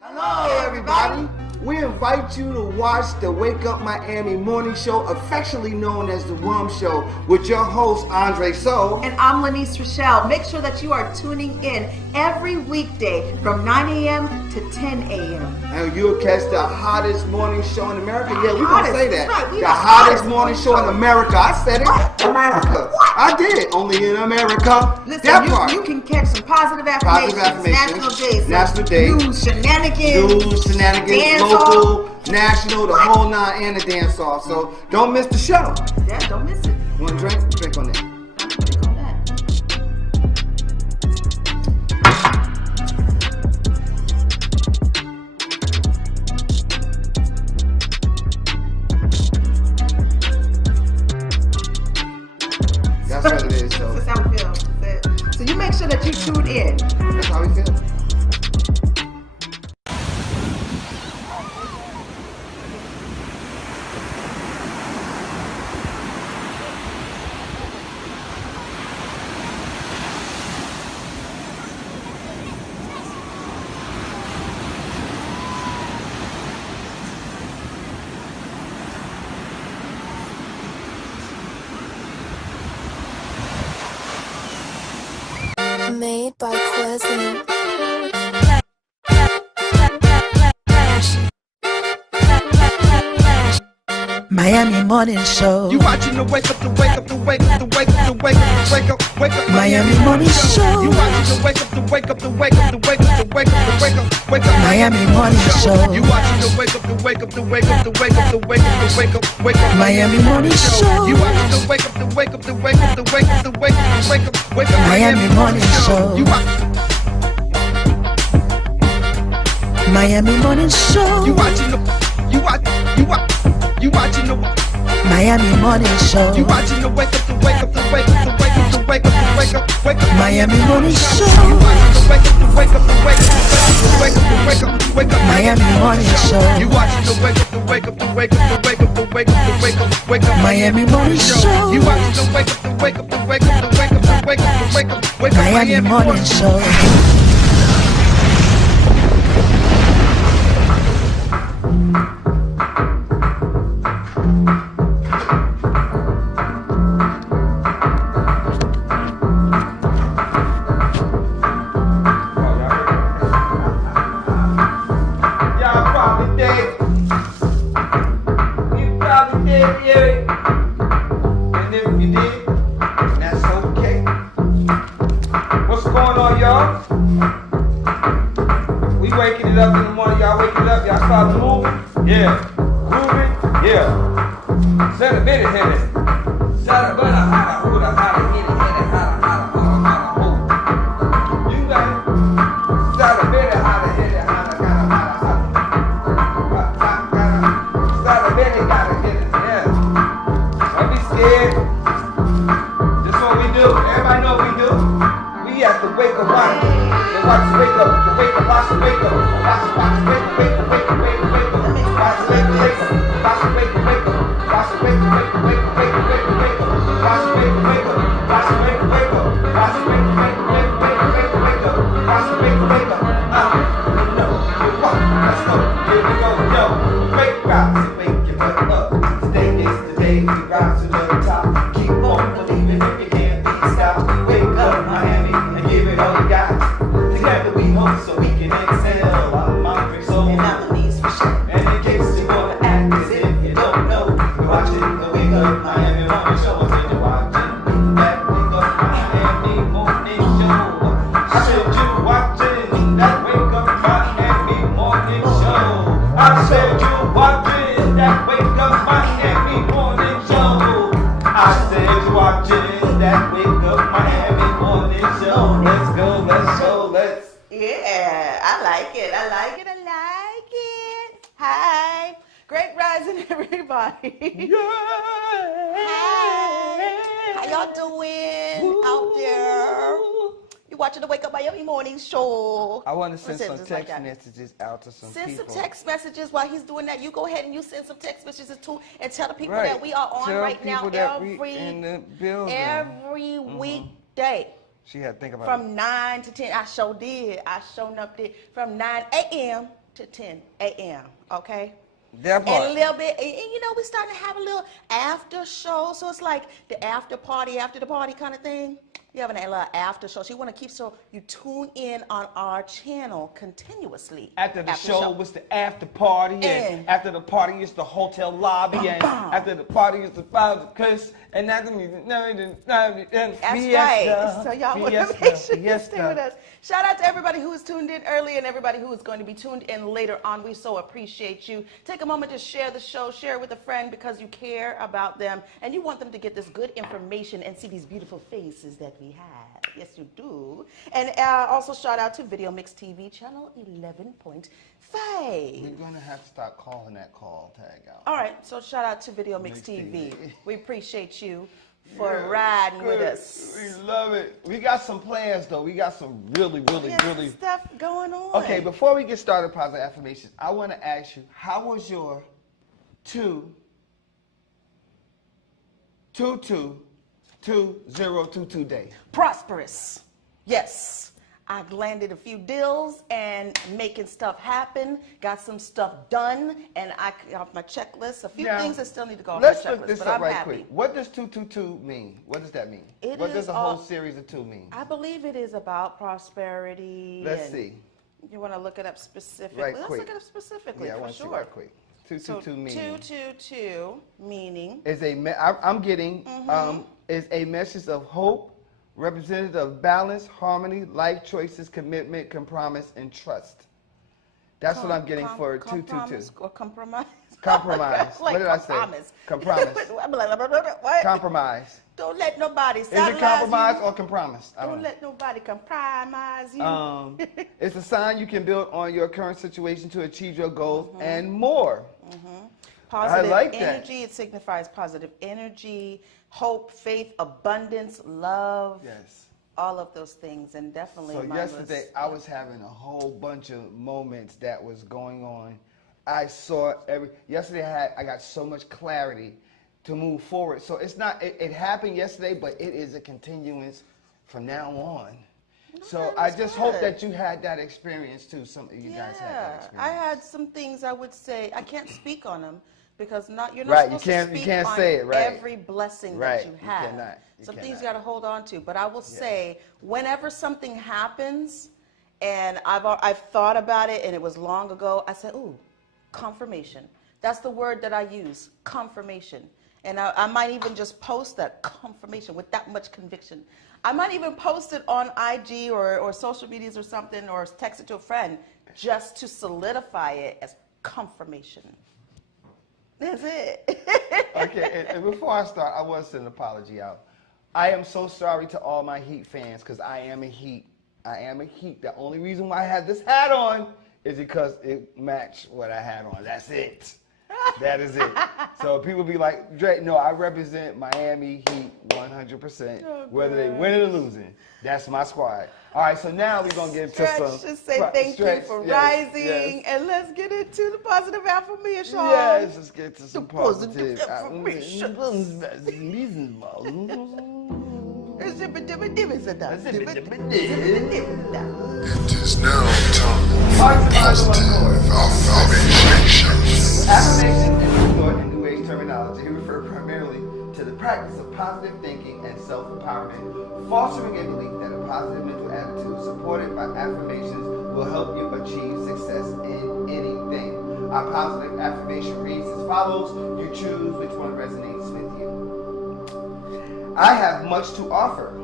Hello, everybody. We invite you to watch the Wake Up Miami morning show, affectionately known as the WUM Show, with your host, Andre So. And I'm Lanice Rochelle. Make sure that you are tuning in every weekday from 9 a.m. to 10 a.m. And you'll catch the hottest morning show in America. Yeah, we're going to say that. Right, the hottest morning show in America. I said it. America. I did. Only in America. Listen, you can catch some positive affirmations. National days. News, shenanigans, local, national, the whole nine, and the dance off. So don't miss the show. Yeah, don't miss it. Want to drink? Drink on that. Drink on that. That's what it is, though. That's how we feel. So you make sure that you tune in. That's how we feel. Made by Quezzy. Miami Morning Show. You watching the wake up, the wake up, the wake up, the wake up, the wake up, the wake up, wake up. Miami Morning Show. You watching the wake up, the wake up, the wake up, the wake up, the wake up, the wake up, wake up. Miami Morning Show. You watching the wake up, the wake up, the wake up, the wake up, the wake up, the wake up, wake up. Miami Morning Show. You watching the wake up, the wake up, the wake up, the wake up, the wake up, the wake up, wake up. Miami Morning Show. You Miami Morning Show. You watching the you watching the Miami Morning Show. You watching the wake up, the wake up, the wake up, the wake up, the wake up, the wake up, wake up. Miami Morning Show. You watching the wake up, the wake up, the wake up, the wake up, the wake up, the wake up. Miami Morning Show. You watching the wake up, the wake up, the wake up, the wake up, the wake up, the wake up, wake up. Miami Morning Show. You watching the wake up, the wake up, the wake up, the wake up, the wake up, the wake up, wake up. Miami Morning Show. I want to send some text messages out to some people. Send some text messages while he's doing that. You go ahead and you send some text messages too, and tell the people that we are on right now every weekday. She had to think about from 9 to 10. I sure did. I sure enough did. From 9 a.m. to 10 a.m., okay? That part. And a little bit, and you know, we're starting to have a little after show, so it's like the after the party kind of thing. You're having a little after show, so you want to keep, so you tune in on our channel continuously. After the show was the after party, and after the party is the hotel lobby, and after the party is the kiss, and after That's right. So y'all want to make sure you stay with us. Shout out to everybody who is tuned in early and everybody who is going to be tuned in later on. We so appreciate you. Take a moment to share the show, share it with a friend because you care about them and you want them to get this good information and see these beautiful faces that we have. Yes, you do. And also shout out to Video Mix TV channel 11.5. We're going to have to start calling that call tag out. All right, so shout out to Video Mix TV. We appreciate you for riding with us. We love it. We got some plans though. We got some really stuff going on. Okay, before we get started, positive affirmations, I want to ask you, how was your 2022 day? Prosperous. Yes. I landed a few deals and making stuff happen, got some stuff done, and I off my checklist. A few things that still need to go off my checklist. Let's look this up right quick. What does 222 mean? What does that mean? What does the whole series of 2 mean? I believe it is about prosperity. Let's see. You want to look it up specifically? Right Let's quick. look it up specifically, Yeah, I want to see right quick. 222 meaning. 222 meaning Is I'm getting is a message of hope, representative of balance, harmony, life choices, commitment, compromise, and trust. That's what I'm getting for 222. Or compromise? Compromise. Like what did I say? Compromise. What? Compromise. Don't let nobody Is it compromise or compromise? Don't let nobody compromise you. It's a sign you can build on your current situation to achieve your goals and more. Positive I like energy. that. It signifies positive energy, hope, faith, abundance, love. Yes. All of those things, and definitely. So yesterday I was having a whole bunch of moments that was going on. I saw yesterday I got so much clarity to move forward. So it's not, it happened yesterday, but it is a continuance from now on. So I just hope that you had that experience too. Some of you guys had that experience. I had some things I would say. I can't speak on them because you're not supposed to speak on say it, right. every blessing that you have. You cannot. Some things you got to hold on to. But I will say, whenever something happens, and I've thought about it, and it was long ago, I said, ooh, confirmation. That's the word that I use, confirmation. And I might even just post that confirmation with that much conviction. I might even post it on IG or social medias or something, or text it to a friend just to solidify it as confirmation. That's it. Okay, and before I start, I want to send an apology out. I am so sorry to all my Heat fans because I am a Heat. The only reason why I had this hat on is because it matched what I had on. That's it. That is it. So people be like, Dre, no, I represent Miami Heat 100%, whether they winning or losing. That's my squad. All right, so now we're going to get into some... Just say thank you for rising, and let's get into the positive affirmation. Yes, let's get to some positive affirmation. It is now time for positive affirmations. Affirmation is a New Age terminology. It refers primarily to the practice of positive thinking and self-empowerment, fostering a belief that a positive mental attitude supported by affirmations will help you achieve success in anything. Our positive affirmation reads as follows. You choose which one resonates with you. I have much to offer.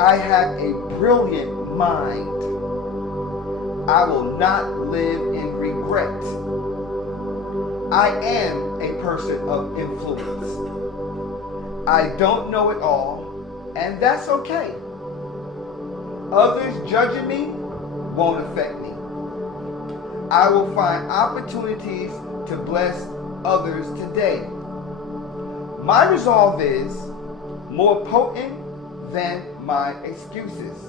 I have a brilliant mind. I will not live in regret. I am a person of influence. I don't know it all, and that's okay. Others judging me won't affect me. I will find opportunities to bless others today. My resolve is more potent than my excuses.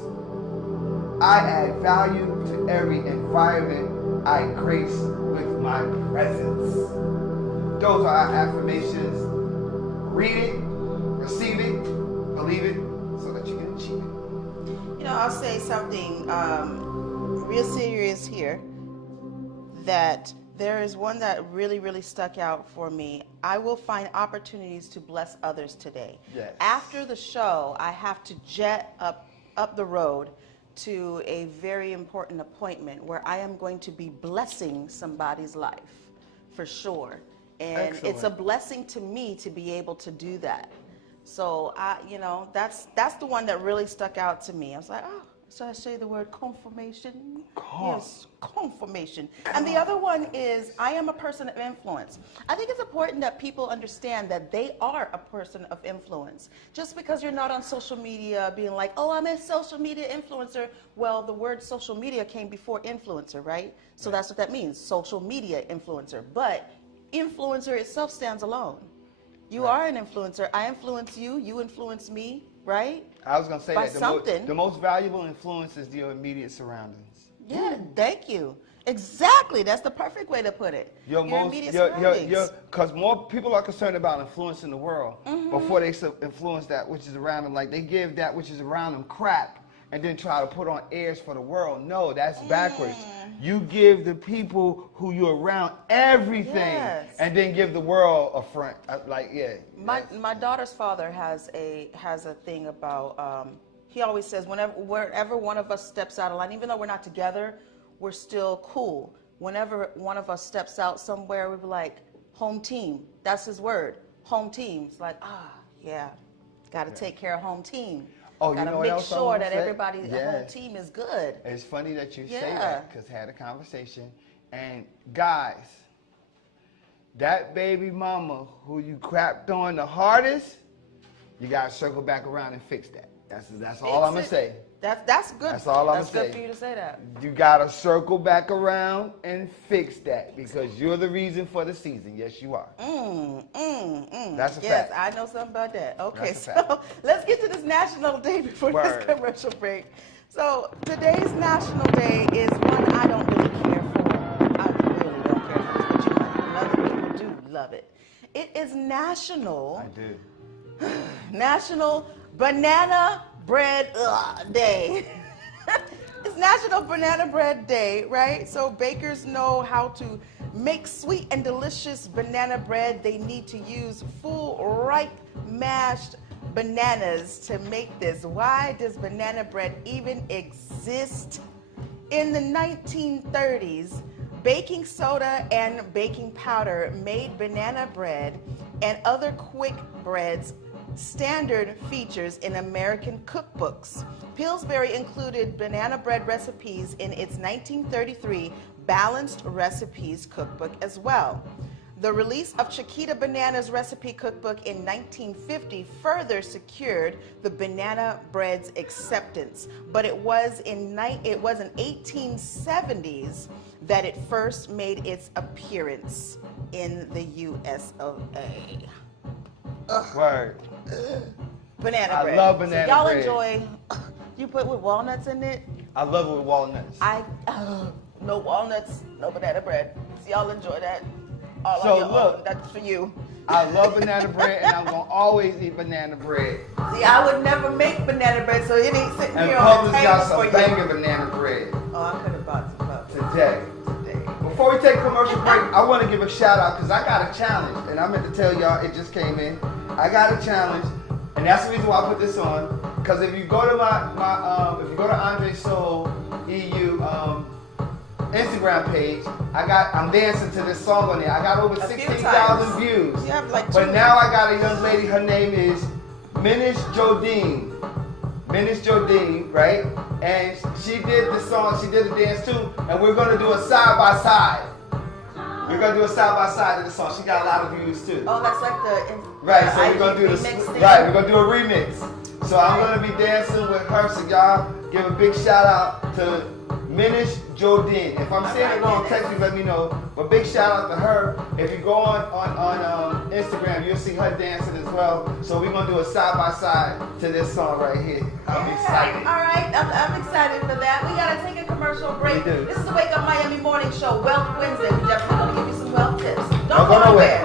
I add value to every environment I grace with my presence. Those are our affirmations. Read it, receive it, believe it, so that you can achieve it. You know, I'll say something real serious here. that there is one that really, really stuck out for me. I will find opportunities to bless others today. Yes. After the show, I have to jet up the road to a very important appointment where I am going to be blessing somebody's life, for sure. And it's a blessing to me to be able to do that. So that's the one that really stuck out to me. I was like, oh, so I say the word confirmation. Yes, confirmation. And the other one is, I am a person of influence. I think it's important that people understand that they are a person of influence. Just because you're not on social media being like, oh, I'm a social media influencer. Well, the word social media came before influencer, right? So that's what that means, social media influencer. But influencer itself stands alone. You are an influencer. I influence you, you influence me, right? I was going to say By that something. the most valuable influence is your immediate surroundings. Yeah, thank you. Exactly. That's the perfect way to put it. Your immediate surroundings. Because more people are concerned about influencing the world before they influence that which is around them. Like they give that which is around them crap and then try to put on airs for the world. No, that's backwards. You give the people who you're around everything, and then give the world a front. My daughter's father has a thing about. He always says wherever one of us steps out of line, even though we're not together, we're still cool. Whenever one of us steps out somewhere, we're like, home team. That's his word. Home team. It's like, got to take care of home team. Oh, gotta you know make what else sure that say? everybody the whole team is good. It's funny that you say that, because I had a conversation, and guys, that baby mama who you crapped on the hardest, you gotta circle back around and fix that. That's all I'm gonna say. That's good. That's all I'm gonna say. That's good for you to say that. You gotta circle back around and fix that, because you're the reason for the season. Yes, you are. That's a fact. Yes, I know something about that. Okay, so let's get to this National Day before this commercial break. So today's National Day is one I don't really care for. I really don't care for this, but you might love it. People do love it. It is National Banana Bread Day. It's National Banana Bread Day, right? So bakers know how to make sweet and delicious banana bread. They need to use full, ripe, mashed bananas to make this. Why does banana bread even exist? In the 1930s, baking soda and baking powder made banana bread and other quick breads standard features in American cookbooks. Pillsbury included banana bread recipes in its 1933 Balanced Recipes cookbook as well. The release of Chiquita Banana's recipe cookbook in 1950 further secured the banana bread's acceptance, but it was in 1870s that it first made its appearance in the US of A. Word. Banana bread. I love banana y'all bread. Enjoy. You put with walnuts in it? I love it with walnuts. No walnuts, no banana bread. So y'all enjoy that. All So on your look, own. That's for you. I love banana bread, and I'm gonna always eat banana bread. See, I would never make banana bread, so it ain't sitting And here on the Publix table got for some you. banging banana bread Oh, I could have bought some Publix today. Before we take a commercial break, I want to give a shout out because I got a challenge, and I meant to tell y'all it just came in. I got a challenge, and that's the reason why I put this on. Because if you go to if you go to Andre Soul EU Instagram page, I'm dancing to this song on there. I got over 16,000 views. You have like But now I got a young lady. Her name is Minish Jodine. Minish Jodine, right? And she did the song. She did the dance too. And we're gonna do a side by side. We're gonna do a side by side of the song. She got a lot of views too. Oh, that's like the Right. So we're gonna do this. Right. We're gonna do a remix. So I'm gonna be dancing with her. So y'all give a big shout out to Minish Jodine. If I'm saying it wrong, text me, let me know. But big shout out to her. If you go on Instagram, you'll see her dancing as well. So we're gonna do a side by side to this song right here. I'm excited. All right, I'm excited for that. We gotta take a commercial break. We do. This is the Wake Up Miami Morning Show, Wealth Wednesday. We're definitely gonna give you some wealth tips. Don't go nowhere.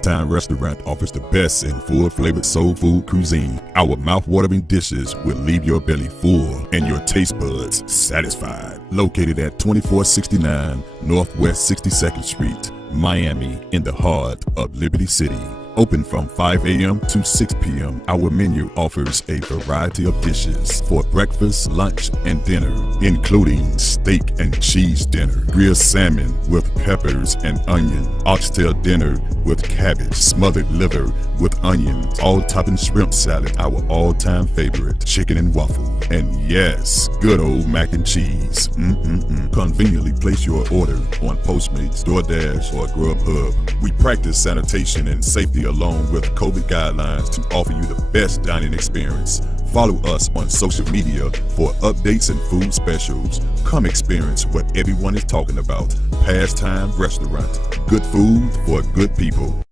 Past Time Restaurant offers the best in full-flavored soul food cuisine. Our mouth-watering dishes will leave your belly full and your taste buds satisfied. Located at 2469 Northwest 62nd Street, Miami, in the heart of Liberty City. Open from 5 a.m. to 6 p.m. Our menu offers a variety of dishes for breakfast, lunch, and dinner, including steak and cheese dinner, grilled salmon with peppers and onion, oxtail dinner with cabbage, smothered liver with onions, all-topping shrimp salad, our all-time favorite, chicken and waffle, and yes, good old mac and cheese. Conveniently place your order on Postmates, DoorDash, or Grubhub. We practice sanitation and safety along with COVID guidelines to offer you the best dining experience. Follow us on social media for updates and food specials. Come experience what everyone is talking about. Past Time Restaurant. Good food for good people.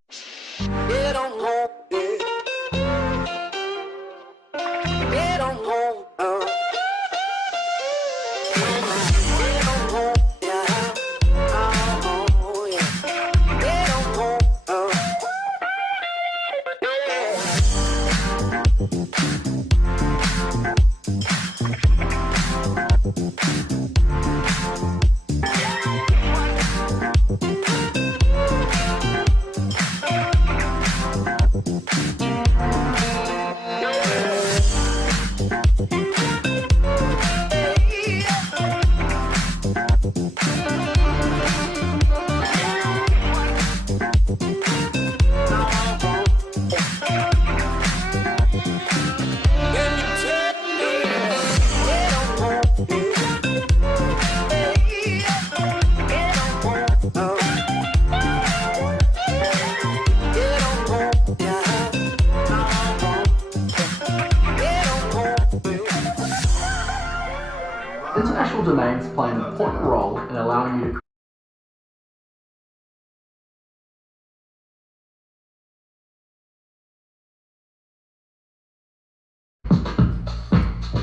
International domains play an important role in allowing you to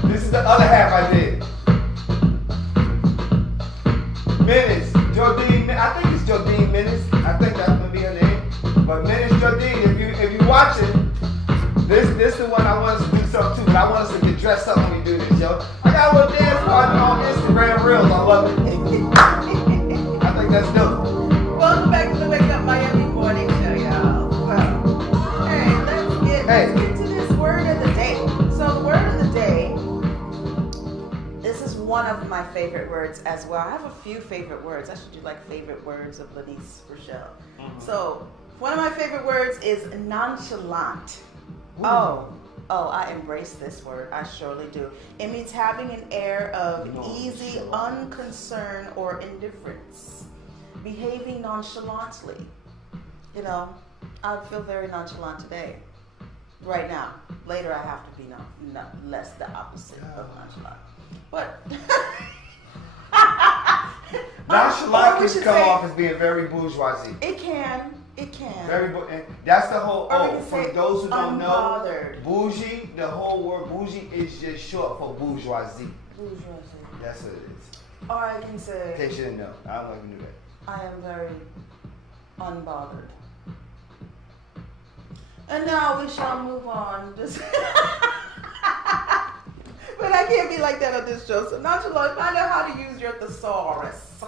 This is the other half I did. Menace, Jodine, I think it's Jodine Menace. I think that's gonna be her name. But Menace Jodine, if you watching, this is the one I want us to do something too. But I want us to get dressed up when we do this, yo. I got a little dance partner on Instagram Reels. I love it. I think that's dope. Welcome back to the Wake Up Miami Morning Show, y'all. Well, hey, let's get to this word of the day. So the word of the day, This is one of my favorite words as well. I have a few favorite words. I should do like favorite words of Lanice Rochelle. So one of my favorite words is nonchalant. Oh, I embrace this word. I surely do. It means having an air of easy unconcern or indifference. Behaving nonchalantly. You know, I feel very nonchalant today. Right now. Later I have to be less the opposite of nonchalant. But Nonchalant can come off as being very bourgeoisie. It can. Very, and that's the whole. For those who don't unbothered. know, bougie. The whole word bougie is just short for bourgeoisie. Bourgeoisie. That's what it is. Or I can say, In case you didn't know, I don't know if you knew that. I am very unbothered. And now we shall move on. But I can't be like that on this show. So nonchalant, find out how to use your thesaurus.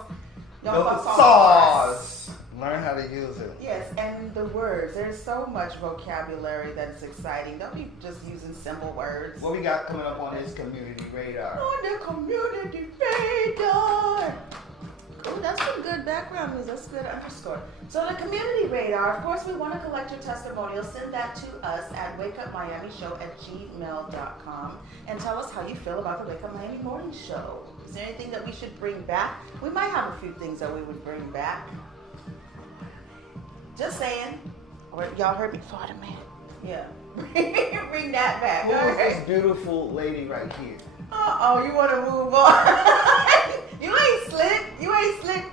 Your thesaurus. Learn how to use it. Yes, and the words. There's so much vocabulary that is exciting. Don't be just using simple words. What we got coming up on this community radar? On the community radar. Cool, that's some good background music. That's good underscore. So the community radar, of course, we want to collect your testimonials. Send that to us at wakeupmiamishow@gmail.com and tell us how you feel about the Wake Up Miami Morning Show. Is there anything that we should bring back? We might have a few things that we would bring back. Just saying. Or y'all heard me fart a minute. Yeah. Bring that back. Who is this beautiful lady right here? Uh-oh, you want to move on? You ain't slick.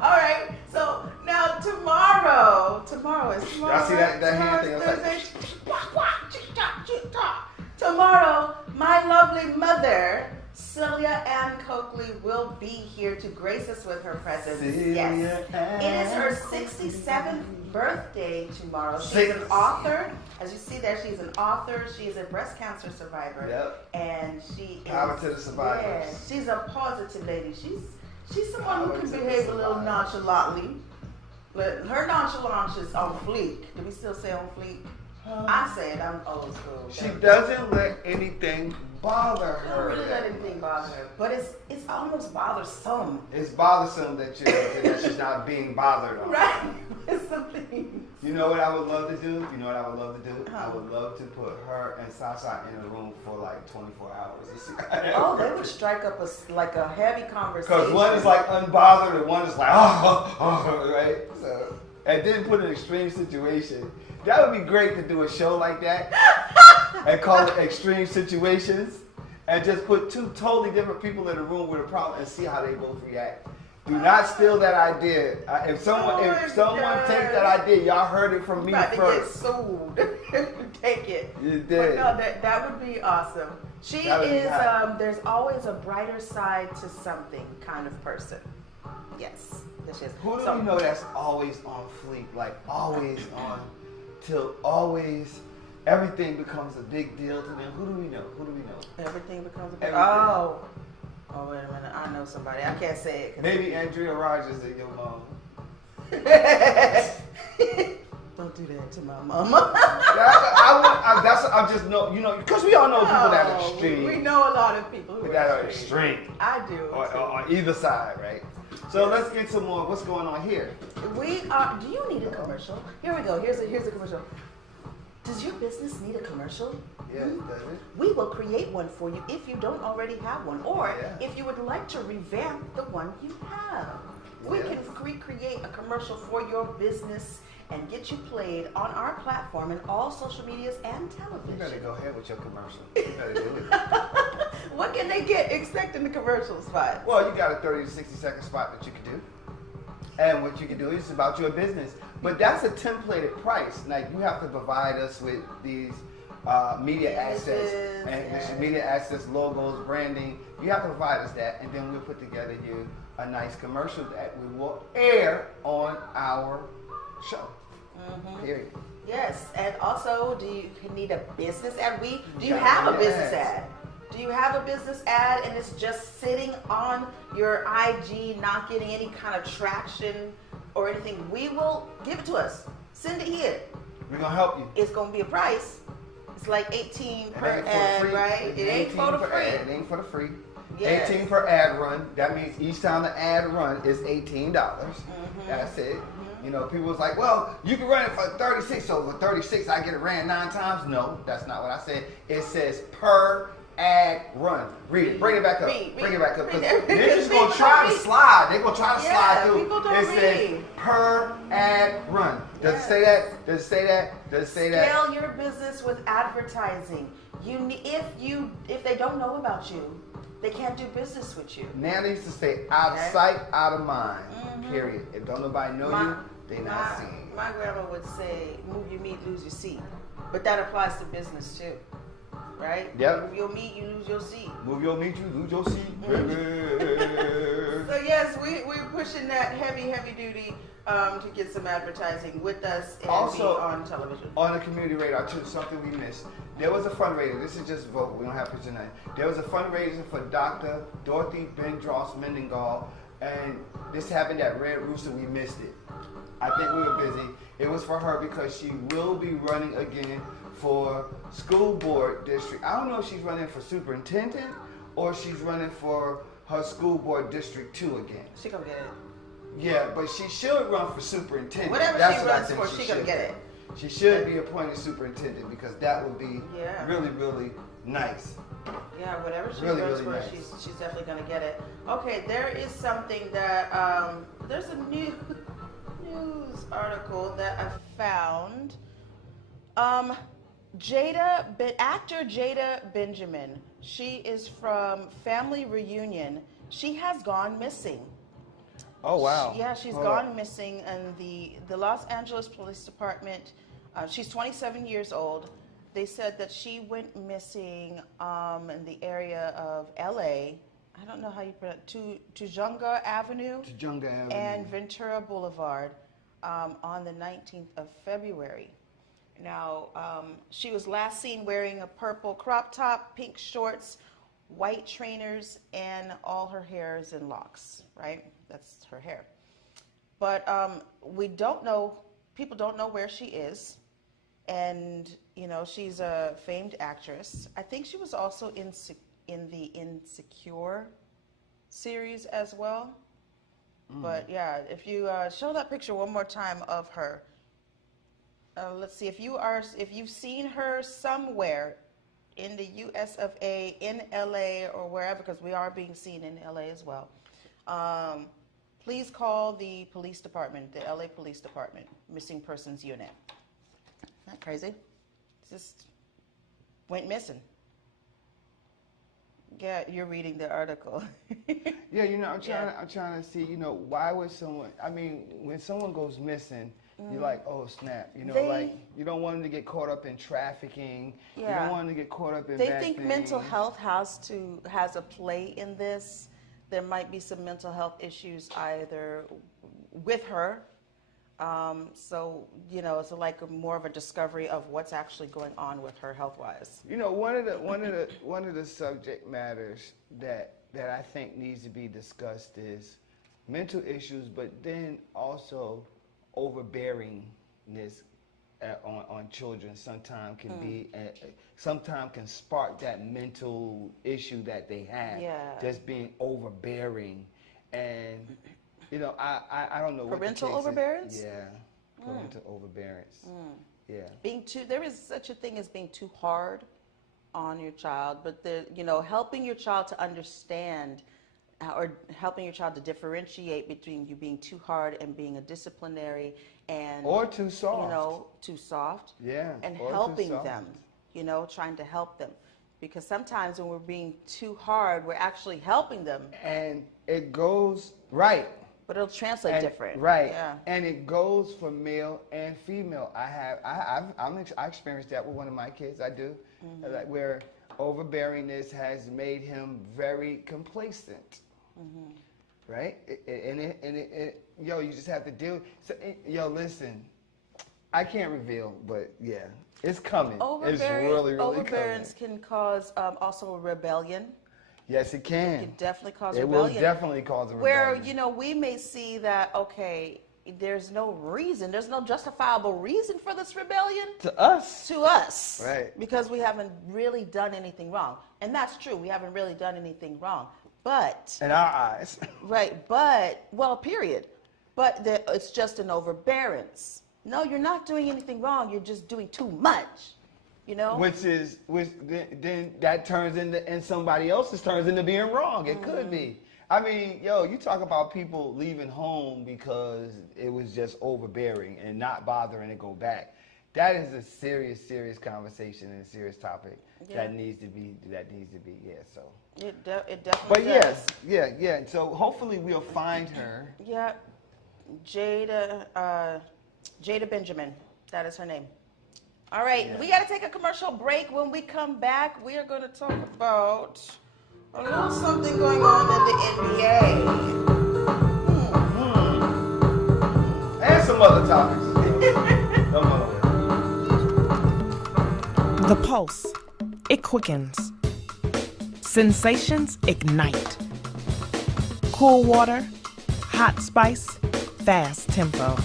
All right. So now tomorrow is tomorrow. Y'all see that hand thing? Tomorrow, my lovely mother, Celia Ann Coakley, will be here to grace us with her presence. Yes. It is her 67th birthday tomorrow. She's Six. an author. As you see there, she's an author. She's a breast cancer survivor. Yep. And she Power is, to the survivors. Yeah, she's a positive lady. She's someone Power who can to the behave a little survivors. nonchalantly. But her nonchalance is on fleek. Do we still say on fleek? I say it. I'm old school. She doesn't let anything bother I don't her. really let anything bother her, but it's almost bothersome. It's bothersome that she's not being bothered on. Right? It's something. You know what I would love to do? You know what I would love to do? I would love to put her and Sasa in a room for like 24 hours. And see how that Oh, they works. would strike up like a heavy conversation. Because one is like unbothered and one is like, oh, right? So, and then put an extreme situation. That would be great to do a show like that and call it Extreme Situations and just put two totally different people in a room with a problem and see how they both react. Do not steal that idea. If someone take that idea, y'all heard it from me about first. to get sued if you take it. You did. But no, that would be awesome. She That would be is, nice. there's always a brighter side to something kind of person. Yes, this is. Who do So- you know that's always on fleek, like always on, till always everything becomes a big deal to them? Who do we know? Who do we know? Everything becomes a Everything. Oh, wait a minute. I know somebody. I can't say it. 'Cause Maybe Andrea Rogers and your mom. Don't do that to my mama. I'm just know, you know, because we all know people that are extreme. We know a lot of people who that are are extreme. extreme. I do. Or on either side, right? So let's get some more. What's going on here? We are. Do you need a commercial? Here we go. Here's a commercial. Does your business need a commercial? Yeah, does it? We will create one for you if you don't already have one, or Yeah. if you would like to revamp the one you have. We Yeah. can recreate a commercial for your business and get you played on our platform in all social medias and You television. better go ahead with your commercial. You better do it. What can they get expecting the commercial spot? Well, you got a 30 to 60-second spot that you can do. And what you can do is about your business. But that's a templated price. Like, you have to provide us with these media assets Images, and yeah. media assets, logos, branding. You have to provide us that, and then we'll put together you a nice commercial that we will air on our show. Period. Yes, and also, do you need a business ad? Do you Yeah, have a business yes. ad? Do you have a business ad and it's just sitting on your IG, not getting any kind of traction or anything? We will give it to us. Send it here. We're going to help you. It's going to be a price. It's like 18 It per ain't for the ad, free. right? It ain't for the free. It ain't for the free. Yes. 18 per ad run. That means each time the ad run is $18. That's it. You know, people was like, well, you can run it for 36, so for 36 I get it ran 9 times. No, that's not what I said. It says per ad run. Read it. Bring it back up. Bring it back up. Because they're just going to try to slide. They're going to try to slide through. People don't It says read. per ad run. Does it say that? Does it say that? Does it say that? Scale your business with advertising. If they don't know about you, they can't do business with you. Now they used to say out of sight, out of mind. Period. If don't nobody know you, they not seeing you. My grandma would say, move your meat, lose your seat. But that applies to business too. Right? Yep. Move your meat, you lose your seat. Move your meat, you lose your seat, baby. So yes, we're pushing that heavy duty to get some advertising with us and Also, be on television. On the community radar too, something we missed. There was a fundraiser. This is just vocal. We don't have to put your name. There was a fundraiser for Dr. Dorothy Bendross Mendengal, and this happened at Red Rooster. We missed it. I think we were busy. It was for her because she will be running again for school board district. I don't know if she's running for superintendent or she's running for her school board district 2 again. She gonna get it. Yeah, but she should run for superintendent. Whatever That's she what I runs think for, she gonna should get do. it. She should be appointed superintendent because that would be Yeah. really, really nice. Yeah, whatever she Really, runs really for, nice. she's definitely gonna get it. Okay, there is something that there's a news article that I found. Actor Jada Benjamin. She is from Family Reunion. She has gone missing. Oh wow! She's gone missing, and the Los Angeles Police Department. She's 27 years old. They said that she went missing in the area of LA. I don't know how you pronounce it. Tujunga Avenue Tujunga Avenue. and Ventura Boulevard. on the 19th of February. Now, she was last seen wearing a purple crop top, pink shorts, white trainers, and all her hair is in locks, right? That's her hair. But we don't know, people don't know where she is. And, you know, she's a famed actress. I think she was also in the Insecure series as well. But yeah, if you show that picture one more time of her. Let's see, if you've seen her somewhere in the US of A, in LA, or wherever, because we are being seen in LA as well, please call the police department, the LA Police Department, Missing Persons Unit. Isn't that crazy? Just went missing. Yeah, you're reading the article. Yeah, you know, I'm trying to see, you know, why would someone, I mean, when someone goes missing, you're like, oh, snap. You know, like, you don't want them to get caught up in trafficking. Yeah. You don't want them to get caught up in bad things. Mental health has a play in this. There might be some mental health issues either with her. So, you know, it's like more of a discovery of what's actually going on with her health-wise. You know, one of the subject matters that I think needs to be discussed is mental issues, but then also overbearingness on children sometimes can be, sometimes can spark that mental issue that they have. Yeah. Just being overbearing, and you know, I don't know. Parental overbearance? Yeah, parental overbearance. Yeah. There is such a thing as being too hard on your child, but you know, helping your child to understand or helping your child to differentiate between you being too hard and being a disciplinary and or too soft. You know, too soft. Yeah. And helping them, you know, trying to help them. Because sometimes when we're being too hard, we're actually helping them. And it goes right. But it'll translate different. Right. Yeah. And it goes for male and female. I experienced that with one of my kids. I do. Like where overbearingness has made him very complacent. Right? Yo, you just have to deal. So, yo, listen, I can't reveal, but yeah, it's coming. It's really overbearance can cause also rebellion. Yes, it can. It can definitely cause rebellion. It will definitely cause a rebellion. Where, you know, we may see that, okay, there's no reason, there's no justifiable reason for this rebellion. To us. To us. Right. Because we haven't really done anything wrong. And that's true, we haven't really done anything wrong. But. In our eyes. Right, but, well, period. But it's just an overbearance. No, you're not doing anything wrong, you're just doing too much. You know? Which then that turns into, and somebody else's turns into being wrong. It could be. I mean, yo, you talk about people leaving home because it was just overbearing and not bothering to go back. That is a serious, serious conversation and a serious topic that needs to be, yeah, so. It definitely does. Yeah. So hopefully we'll find her. Yeah, Jada Benjamin, that is her name. All right, we got to take a commercial break. When we come back, we are going to talk about a little something going on in the NBA. And some other topics. The pulse, it quickens. Sensations ignite. Cool water, hot spice, fast tempo.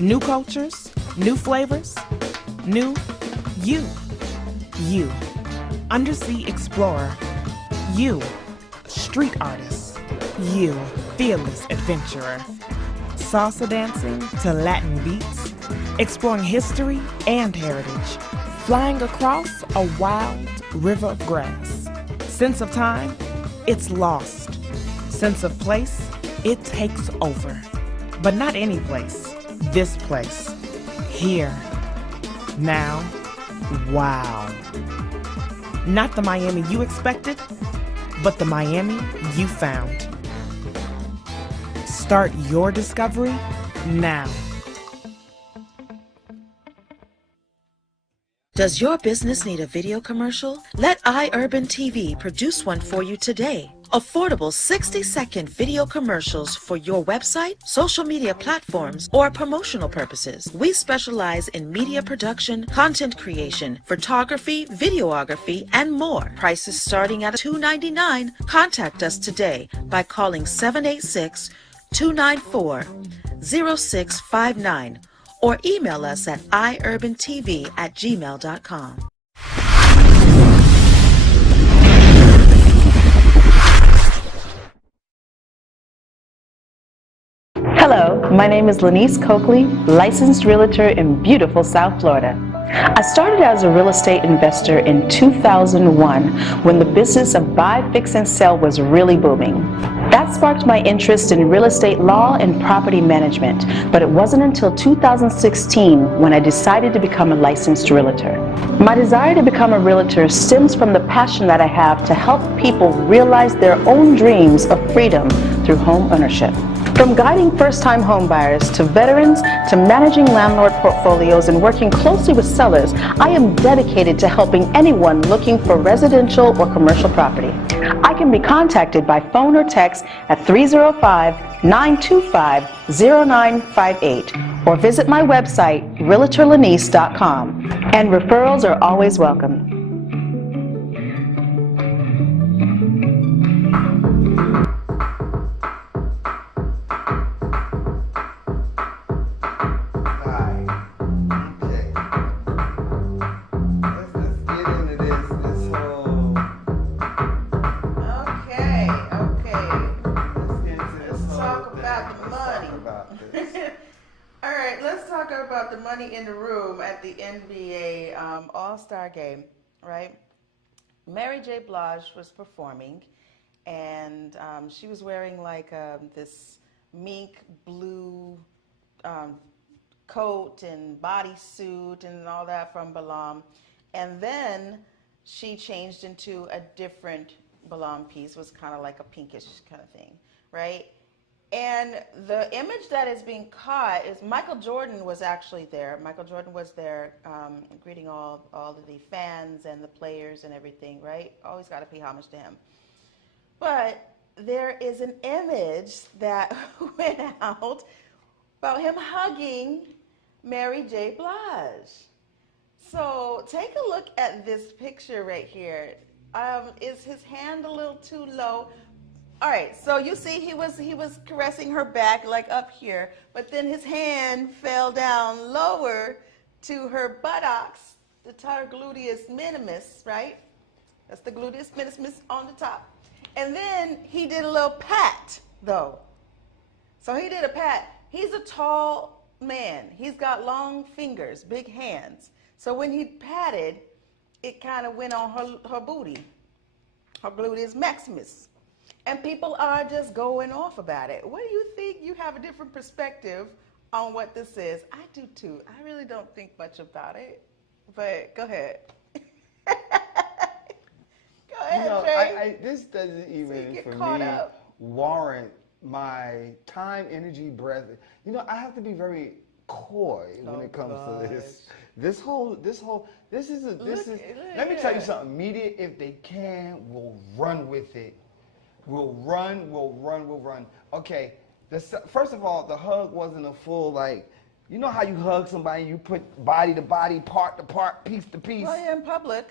New cultures, new flavors, new you. You, undersea explorer. You, street artist. You, fearless adventurer. Salsa dancing to Latin beats, exploring history and heritage, flying across a wild river of grass. Sense of time, it's lost. Sense of place, it takes over. But not any place, this place. Here. Now. Wow. Not the Miami you expected, but the Miami you found. Start your discovery now. Does your business need a video commercial? Let EYEURBANTV produce one for you today. Affordable 60-second video commercials for your website, social media platforms, or promotional purposes. We specialize in media production, content creation, photography, videography, and more. Prices starting at $2.99. Contact us today by calling 786-294-0659 or email us at EYEURBANTV@gmail.com. Hello, my name is Lanice Coakley, licensed realtor in beautiful South Florida. I started as a real estate investor in 2001 when the business of buy, fix, and sell was really booming. That sparked my interest in real estate law and property management, but it wasn't until 2016 when I decided to become a licensed realtor. My desire to become a realtor stems from the passion that I have to help people realize their own dreams of freedom through home ownership. From guiding first-time homebuyers to veterans to managing landlord portfolios and working closely with sellers, I am dedicated to helping anyone looking for residential or commercial property. I can be contacted by phone or text at 305-925-0958 or visit my website, realtorlanice.com, and referrals are always welcome. The money in the room at the NBA All-Star game, right? Mary J. Blige was performing, and she was wearing like this mink blue coat and bodysuit and all that from Balam, and then she changed into a different Balam piece, was kind of like a pinkish kind of thing, right? And the image that is being caught is Michael Jordan was actually there. Michael Jordan was there greeting all of the fans and the players and everything, right? Always got to pay homage to him. But there is an image that went out about him hugging Mary J. Blige. So take a look at this picture right here. Is his hand a little too low? All right, so you see he was caressing her back like up here, but then his hand fell down lower to her buttocks, the gluteus minimus, right? That's the gluteus minimus on the top. And then he did a little pat, though. So he did a pat. He's a tall man. He's got long fingers, big hands. So when he patted, it kind of went on her booty, her gluteus maximus. And people are just going off about it. What do you think? You have a different perspective on what this is. I do too. I really don't think much about it. But go ahead. Go ahead, Trey. This doesn't even, so for me, warrant my time, energy, breath. You know, I have to be very coy when it comes to this. Let me tell you something. Media, if they can, will run with it. We'll run. Okay, first of all, the hug wasn't a full, like, you know how you hug somebody, you put body to body, part to part, piece to piece. Well, yeah, in public.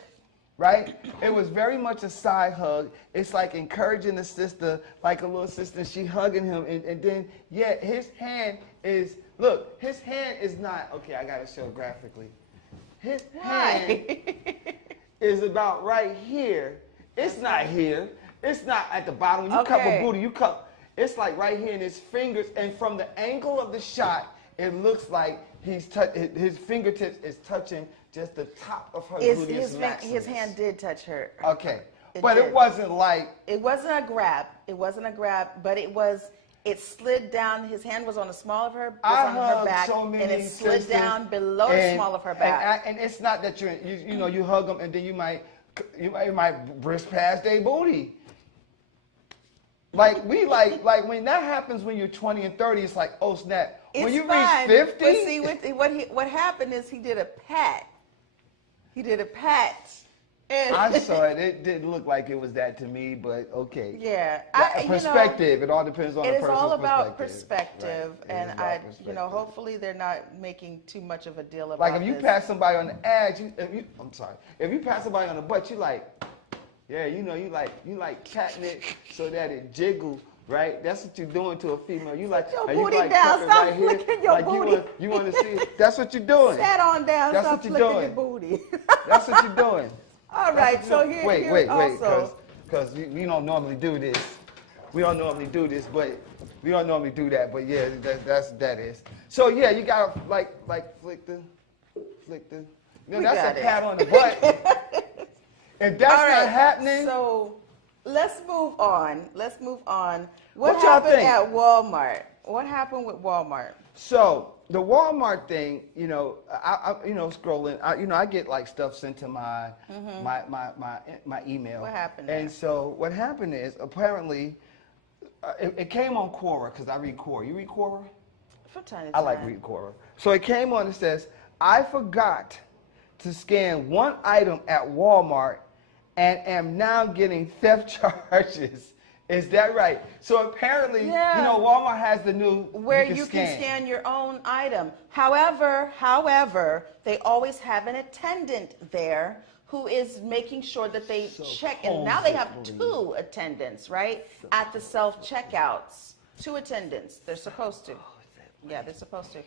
Right? It was very much a side hug. It's like encouraging the sister, like a little sister, she hugging him, and then, yeah, his hand is not, okay, I gotta show graphically. His hand is about right here. It's not here. It's not at the bottom. When you cup a booty, it's like right here in his fingers, and from the angle of the shot, it looks like his fingertips is touching just the top of her gluteus maximus. His hand did touch her. Okay. But it wasn't like... It wasn't a grab. But it slid down. His hand was on the small of her, on her back, and it slid down below the small of her back. And it's not that you hug them and then you might brisk past their booty. Like when that happens when you're 20 and 30, it's like, oh snap. When you reach 50, but see what happened is he did a pat. I saw it. It didn't look like it was that to me, but okay. Yeah. Perspective. It all depends on the person's perspective. It is all about perspective, Right. and hopefully they're not making too much of a deal about like if you this. pass somebody on the edge, if you pass somebody on the butt, you like, yeah, you like catting it so that it jiggles. Right, that's what you're doing to a female. You like your you booty like down. Stop right flicking your like booty. You want to see? That's what you're doing. Sit on down. That's Stop what you're flicking doing. your booty. That's what you're doing. All right. So here, wait, also. because we don't normally do this. We don't normally do this, but we don't normally do that. But yeah, that is. So yeah, you gotta like flick the. You know, that's a pat on the butt. If that's not happening, so. Let's move on. What y'all happened think? at Walmart? What happened with Walmart? So the Walmart thing, I scrolling, I get like stuff sent to my email. What happened And there? so what happened is apparently it came on Quora because I read Quora. You read Quora? From time to time. I like reading Quora. So it came on and says, I forgot to scan one item at Walmart and am now getting theft charges. Is that right? So apparently, Walmart has the new where you can scan your own item. However, they always have an attendant there who is making sure that they check. And now they have 2 attendants, right, at the self-checkouts. 2 attendants. They're supposed to. Yeah, they're supposed to.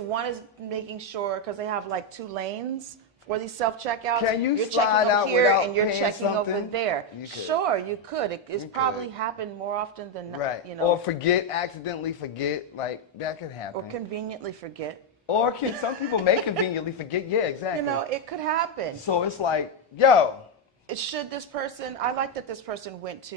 One is making sure, because they have like 2 lanes for these self-checkouts. Can you're slide checking out here and you're paying checking something? over there. You could. Sure, you could. It's probably happened more often than not. Right. Or accidentally forget, like that could happen. Or conveniently forget. Or some people may conveniently forget. Yeah, exactly. It could happen. So it's like, yo. Should this person, I like that this person went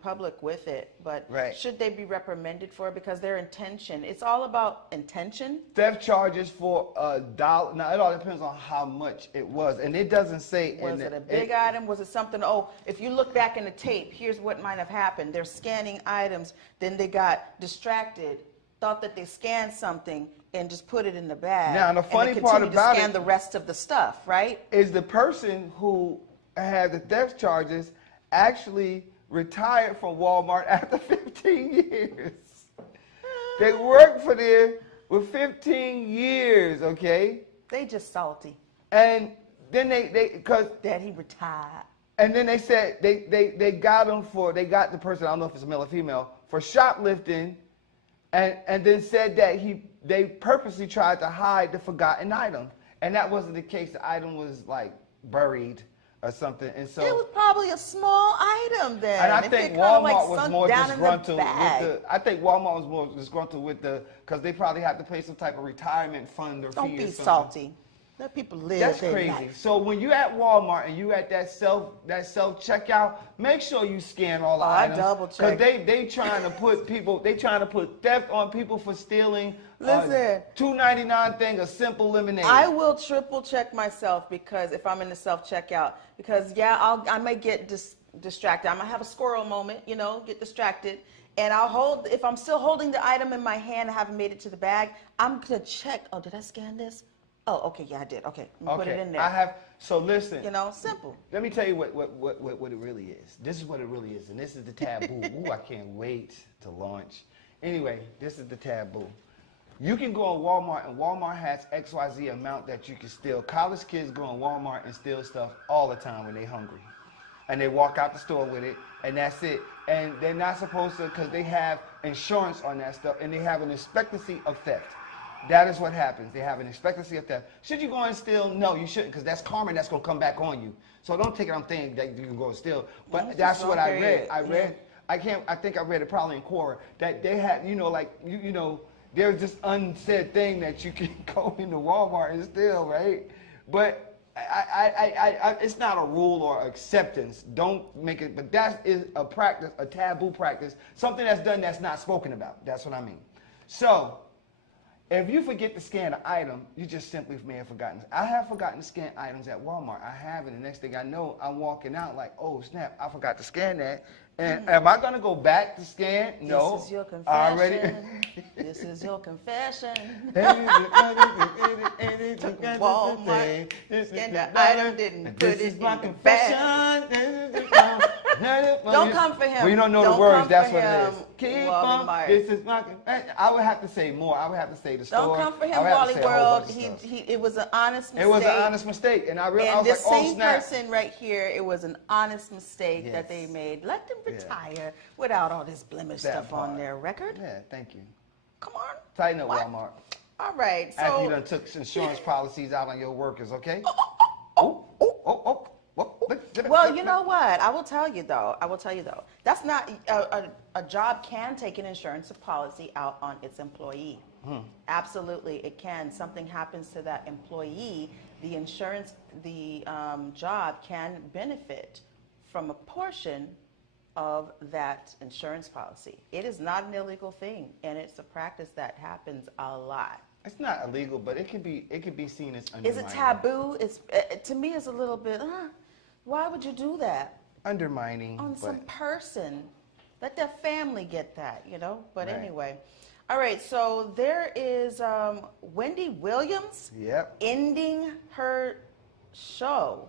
public with it, but should they be reprimanded for it? Because their intention, it's all about intention. Theft charges for $1. Now, it all depends on how much it was. And it doesn't say. Was it a big item? Was it something, if you look back in the tape, here's what might have happened. They're scanning items, then they got distracted, thought that they scanned something, and just put it in the bag. Now, the funny part about to scan the rest of the stuff, right? Is the person who had the theft charges actually retired from Walmart after 15 years. They worked for them with 15 years, okay? They just salty. And then because that he retired. And then they said they got the person, I don't know if it's a male or female, for shoplifting, and then said that they purposely tried to hide the forgotten item. And that wasn't the case. The item was like buried or something, and so it was probably a small item then. And I think Walmart was more disgruntled with I think Walmart was more disgruntled with because they probably have to pay some type of retirement fund or fee. Don't be or something. salty. Let people live. That's crazy. Life. So when you're at Walmart and you at that self checkout, make sure you scan all the items. I double check. Because they trying to put theft on people for stealing. Listen, $2.99 thing, a simple lemonade. I will triple check myself because if I'm in the self checkout, because I may get distracted. I might have a squirrel moment, get distracted. And if I'm still holding the item in my hand, I haven't made it to the bag, I'm gonna check. Oh, did I scan this? Oh, okay, yeah, I did. Okay, put it in there. So listen. Simple. Let me tell you what it really is. This is what it really is, and this is the taboo. Ooh, I can't wait to launch. Anyway, this is the taboo. You can go on Walmart, and Walmart has XYZ amount that you can steal. College kids go on Walmart and steal stuff all the time when they're hungry. And they walk out the store with it, and that's it. And they're not supposed to, because they have insurance on that stuff, and they have an expectancy of theft. That is what happens. They have an expectancy of theft. Should you go and steal? No, you shouldn't, because that's karma that's going to come back on you. So don't take it on thing that you can go and steal. But that's what I read. I think I read it probably in Quora, that they had, there's this unsaid thing that you can go into Walmart and steal, right? But it's not a rule or acceptance. Don't make it, but that is a practice, a taboo practice, something that's done that's not spoken about. That's what I mean. So, If you forget to scan an item, you just simply may have forgotten. I have forgotten to scan items at Walmart. I have, and the next thing I know, I'm walking out like, oh snap, I forgot to scan that. And am I gonna go back to scan? No. This is your confession. Already. This is your confession. Walmart. Scan the item, didn't put it in the bag. Don't come for him. Well, you don't know Don't the words. come That's for what it him, is. Keep Wally on. Martin. This is my. I would have to say more. I would have to say the story. Don't come for him, I would have to Wally say a whole World. bunch of stuff. It was an honest mistake. It was an honest mistake, and I was And like, this oh same snap. person right here, it was an honest mistake that Yes. they made. Let them retire without all this blemish That stuff on part. their record. Yeah, thank you. Come on. Tighten up, What? Walmart. All right. After you So, done took insurance policies out on your workers, okay? well, you know what? I will tell you though. That's not a job can take an insurance policy out on its employee. Absolutely, it can. Something happens to that employee, the insurance, the job can benefit from a portion of that insurance policy. It is not an illegal thing, and it's a practice that happens a lot. It's not illegal, but it can be seen as Is undermining. it taboo? It's to me, it's a little bit. Why would you do that Undermining. on some person? Let their family get that, you know. But Right. anyway, all right. So there is Wendy Williams. Yep. Ending her show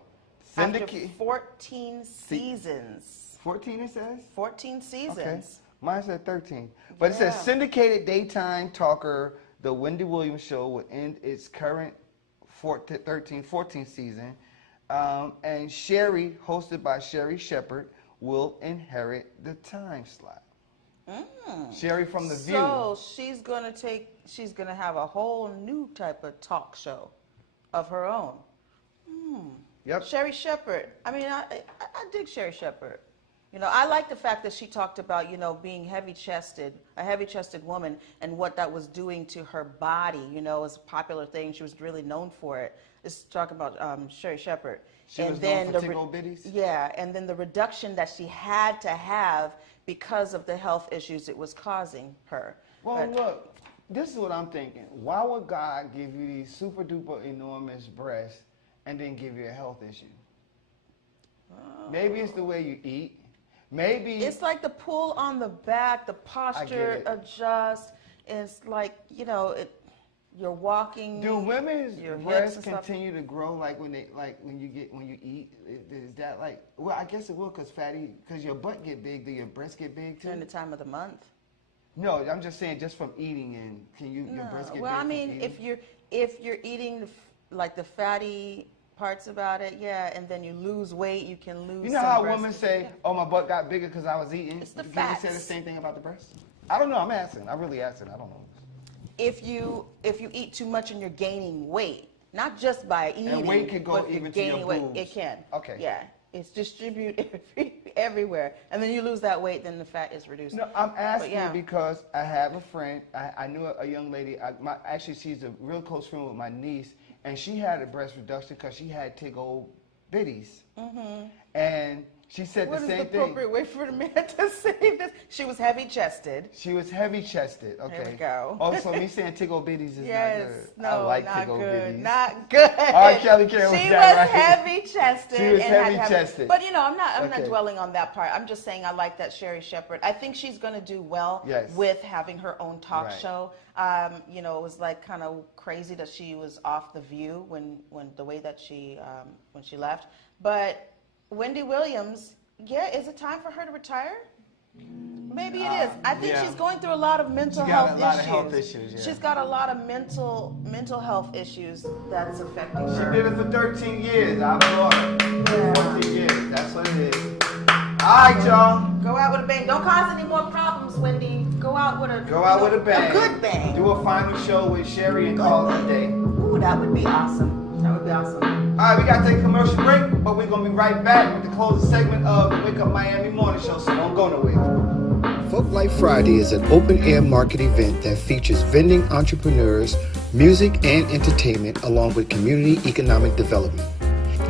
after 14 seasons. 14 it says? 14 seasons. Okay. Mine said 13. But it says syndicated daytime talker, The Wendy Williams Show, will end its current 14th season. And Sherry, hosted by Sherry Shepherd, will inherit the time slot. Sherry from The View. So she's gonna have a whole new type of talk show of her own. Yep. Sherry Shepherd. I mean, I dig Sherry Shepherd. You know, I like the fact that she talked about, you know, being heavy-chested, a heavy-chested woman, and what that was doing to her body. You know, it was a popular thing. She was really known for it. Let's talk about Sherry Shepherd. She was known for tickle bitties? Yeah, and then the reduction that she had to have because of the health issues it was causing her. Well, look, this is what I'm thinking. Why would God give you these super duper enormous breasts and then give you a health issue? Maybe it's the way you eat. Maybe it's like the pull on the back, the posture adjust. It's like, you know, you're walking. Do women's your breasts hips and stuff continue to grow like when you eat? Is that like? Well, I guess it will because your butt get big. Do your breasts get big too? During the time of the month. No, I'm just saying just from eating and your breasts get big? Well, I from mean, eating? if you're eating like the fatty parts about it, yeah, and then you lose weight, you can lose. You know some how breast women say, "Oh, my butt got bigger because I was eating." It's the Can fats. you say the same thing about the breasts? I don't know. I'm asking. I'm really asking. I don't know. If you eat too much and you're gaining weight, not just by eating, And weight can go but if even you're to your gaining weight, boobs. it can. Okay. Yeah, it's distributed everywhere, and then you lose that weight, then the fat is reduced. No, I'm asking yeah. because I have a friend. I knew a young lady. Actually, she's a real close friend with my niece, and she had a breast reduction because she had big old bitties. And she said What the is same the thing. appropriate way for the man to say this? She was heavy-chested. She was heavy-chested. Okay. There we go. Oh, so me saying tickle bitties is Yes, not good. no, I like not tickle good. bitties. Not good. All right, Kelly Karen, was She that was right? heavy-chested. She was and had to have- heavy-chested. But you know, I'm not Okay. dwelling on that part. I'm just saying I like that Sherry Shepherd. I think she's going to do well Yes. with having her own talk Right. show. You know, it was like kind of crazy that she was off The View when the way that she when she left. But Wendy Williams, yeah, is it time for her to retire? Maybe it is. I think she's going through a lot of mental health issues. She got a lot of health issues, yeah. She's got a lot of mental health issues that's affecting her. She did it for 13 years. I applaud her. 14 years. That's what it is. All right, y'all. Go out with a bang. Don't cause any more problems, Wendy. Go out with a with a bang. A good bang. Do a final show with Sherry and call it a day. Ooh, that would be awesome. That would be awesome. All right, we got to take a commercial break, but we're going to be right back with the closing segment of the Wake Up Miami Morning Show, so don't go nowhere. Folk Life Friday is an open-air market event that features vending entrepreneurs, music, and entertainment, along with community economic development.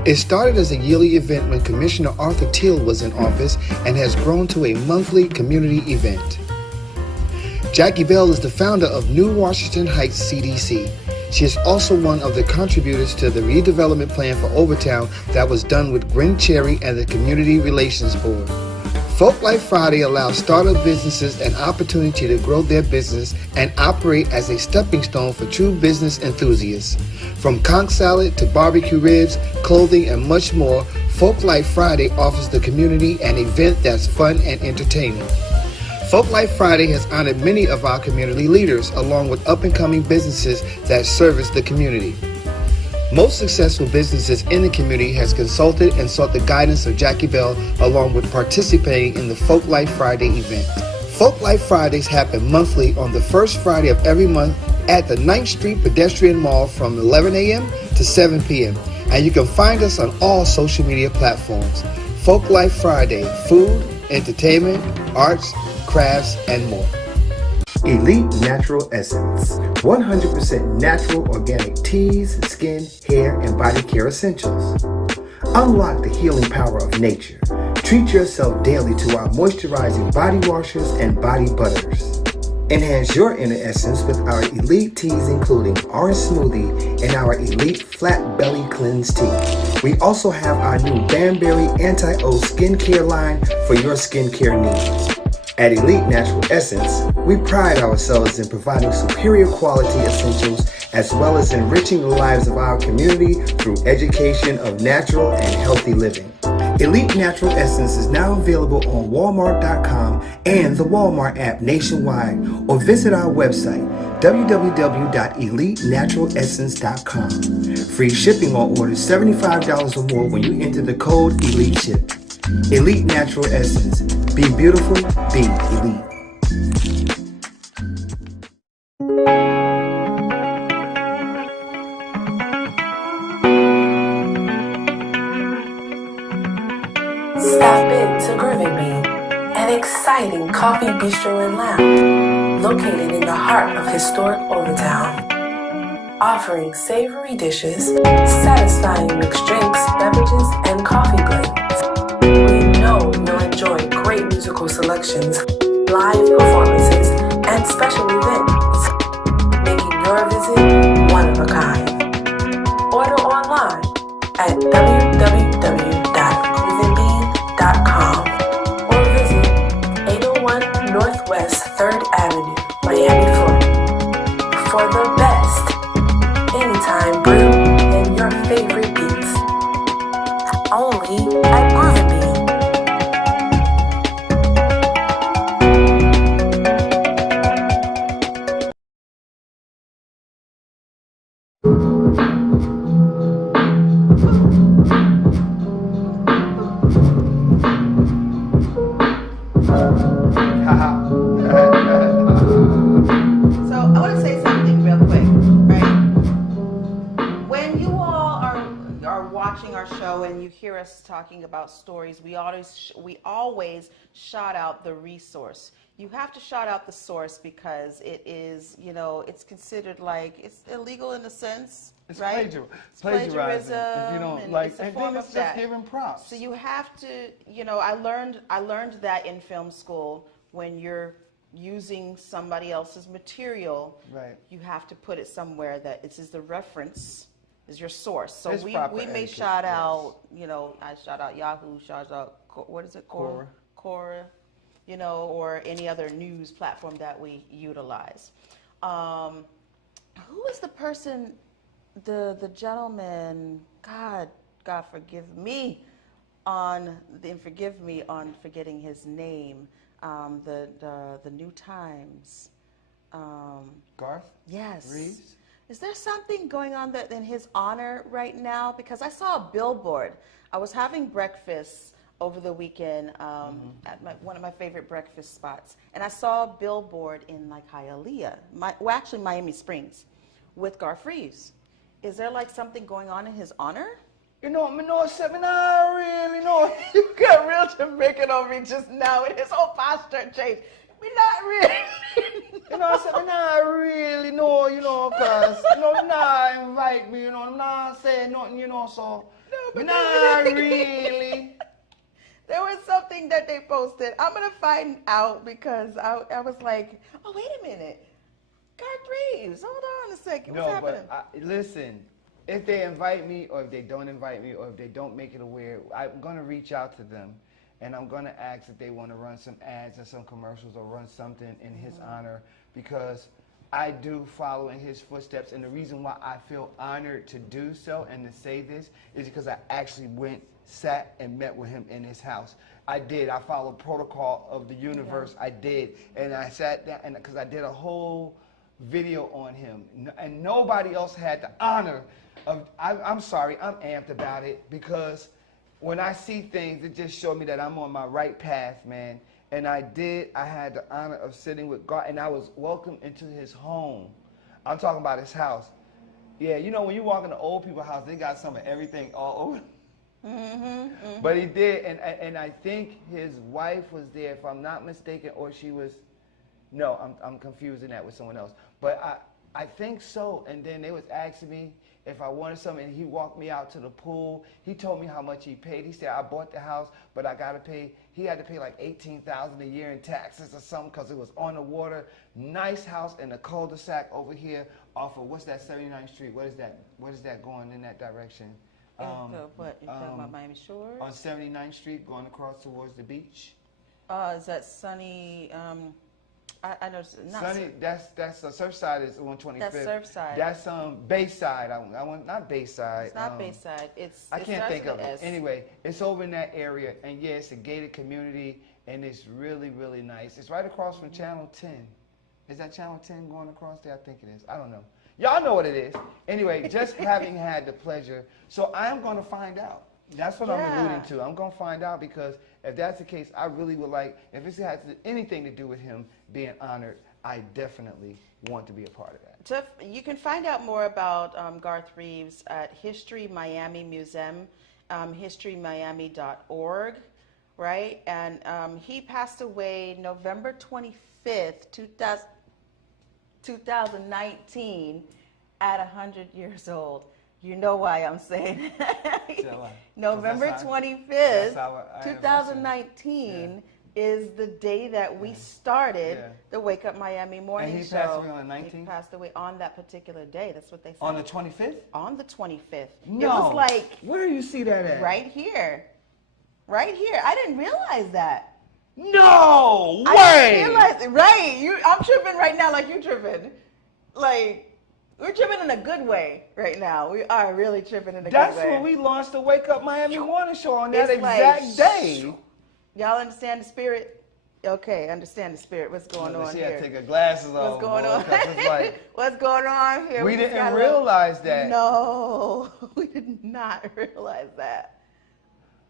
It started as a yearly event when Commissioner Arthur Teal was in office and has grown to a monthly community event. Jackie Bell is the founder of New Washington Heights CDC. She is also one of the contributors to the redevelopment plan for Overtown that was done with Gwen Cherry and the Community Relations Board. Folk Life Friday allows startup businesses an opportunity to grow their business and operate as a stepping stone for true business enthusiasts. From conch salad to barbecue ribs, clothing, and much more, Folk Life Friday offers the community an event that's fun and entertaining. Folk Life Friday has honored many of our community leaders, along with up-and-coming businesses that service the community. Most successful businesses in the community has consulted and sought the guidance of Jackie Bell, along with participating in the Folk Life Friday event. Folk Life Fridays happen monthly on the first Friday of every month at the 9th Street Pedestrian Mall from 11 a.m. to 7 p.m. And you can find us on all social media platforms. Folk Life Friday, food, entertainment, arts, crafts, and more. Elite Natural Essence, 100% natural organic teas, skin, hair, and body care essentials. Unlock the healing power of nature. Treat yourself daily to our moisturizing body washers and body butters. Enhance your inner essence with our elite teas including orange smoothie and our elite flat belly cleanse tea. We also have our new Banberry Anti-O skincare line for your skincare needs. At Elite Natural Essence, we pride ourselves in providing superior quality essentials as well as enriching the lives of our community through education of natural and healthy living. Elite Natural Essence is now available on Walmart.com and the Walmart app nationwide, or visit our website www.elitenaturalessence.com. Free shipping on orders $75 or more when you enter the code ELITESHIP. Elite Natural Essence. Be beautiful, be elite. Stop into Grooving Bean, an exciting coffee bistro and lounge located in the heart of historic Overtown. Offering savory dishes, satisfying mixed drinks, beverages, and coffee blends. We know you'll enjoy great musical selections, live performances, and special events, making your visit one of a kind. Order online at www.groovinbean.com or visit 801 Northwest 3rd Avenue, Miami, Florida, for the best anytime brew and your favorite beats. Only at Groovin' Bean. So I want to say something real quick, right? When you all are watching our show and you hear us talking about stories, we always shout out the resource. You have to shout out the source because it is, it's considered like it's illegal in a sense. It's right? plagiarizing. If you don't like, and then it's just giving props. So you have to, I learned that in film school. When you're using somebody else's material, right, you have to put it somewhere that this is the reference, is your source. So it's we may etiquette, shout out, I shout out Yahoo, shout out what is it, Quora, or any other news platform that we utilize. Who is the person? The gentleman, God forgive me on forgetting his name. The New Times. Garth? Yes. Reeves? Is there something going on in his honor right now? Because I saw a billboard. I was having breakfast over the weekend at one of my favorite breakfast spots, and I saw a billboard in like Hialeah, actually Miami Springs, with Garth Reeves. Is there like something going on in his honor? I really know. You got real Jamaican on me just now, and his whole posture changed. Me not really. I said, me not really know, cause, not invite me, not say nothing, so. No, me not really. There was something thing that they posted. I'm going to find out because I was like, oh, wait a minute. Garth Reeves, hold on a second. What's happening? But listen, if they invite me or if they don't invite me or if they don't make it aware, I'm going to reach out to them and I'm going to ask if they want to run some ads or some commercials or run something in his honor, because I do follow in his footsteps, and the reason why I feel honored to do so and to say this is because I actually sat and met with him in his house. I did. I followed protocol of the universe. I did. And I sat down, and because I did a whole video on him, and nobody else had the honor of, I'm sorry, I'm amped about it, because when I see things, it just showed me that I'm on my right path, man. And I had the honor of sitting with God, and I was welcomed into his home. I'm talking about his house. Yeah, you know, when you walk in the old people's house, they got some of everything all over. But he did, and I think his wife was there, if I'm not mistaken, or she was, no, I'm confusing that with someone else. But I think so, and then they was asking me if I wanted something, and he walked me out to the pool. He told me how much he paid. He said, I bought the house, but I got to pay, he had to pay like $18,000 a year in taxes or something because it was on the water. Nice house in a cul-de-sac over here off of, what's that, 79th Street? What is that going in that direction? What, you're talking about Miami Shores? On 79th Street, going across towards the beach. Is that Sunny, I know it's not Sunny, that's the Surfside is 125th. That's Surfside. That's Bayside. I want not Bayside. It's not Bayside. I can't think of it. Anyway, it's over in that area, and yeah, it's a gated community, and it's really, really nice. It's right across from Channel 10. Is that Channel 10 going across there? I think it is. I don't know. Y'all know what it is. Anyway, just having had the pleasure, so I am going to find out. That's what I'm alluding to. I'm going to find out, because if that's the case, I really would like, if this has anything to do with him being honored, I definitely want to be a part of that. You can find out more about Garth Reeves at History Miami Museum, historymiami.org, right? And he passed away November 25th, 2019 at 100 years old. You know why I'm saying November 25th, 2019 is the day that we started the Wake Up Miami morning show. And he passed away on the 19th? He passed away on that particular day. That's what they said. On the 25th? On the 25th. No. It was like... Where do you see that at? Right here. Right here. I didn't realize that. No way! I didn't realize it. Right. I'm tripping right now like you tripping. Like... We're tripping in a good way right now. We are really tripping in a good way. That's when we launched the Wake Up Miami morning show on that exact day. Y'all understand the spirit? Okay, understand the spirit. What's going on here? She had to take her glasses off. What's going on? What's going on here? We didn't realize that. No, we did not realize that.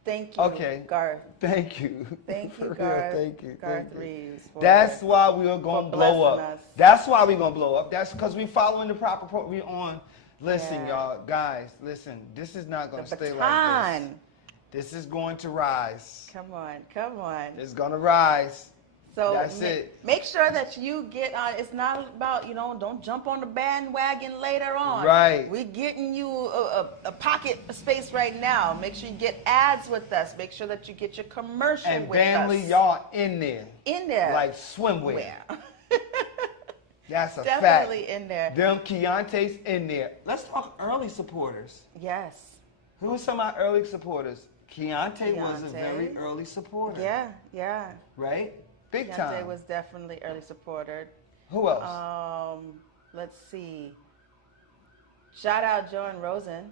Thank you, Garth. Thank you. Thank you, For Garth. real, thank you. Garth Reeves. That's why we are going to blow up. Us. That's why we're going to blow up. That's because we following the proper program. We on. Listen, y'all, guys, listen. This is not going to stay like this. This is going to rise. Come on, come on. It's going to rise. So that's it. Make sure that you get on. It's not about, don't jump on the bandwagon later on. Right. We're getting you a pocket space right now. Make sure you get ads with us. Make sure that you get your commercial and with us. And family, y'all in there. In there. Like swimwear. That's a fact. Definitely in there. Them Keontae's in there. Let's talk early supporters. Yes. Who were some of our early supporters? Keontae was a very early supporter. Yeah, yeah. Right? Big Keontae time. was definitely early supporter. Who else? Let's see. Shout out Joanne Rosen.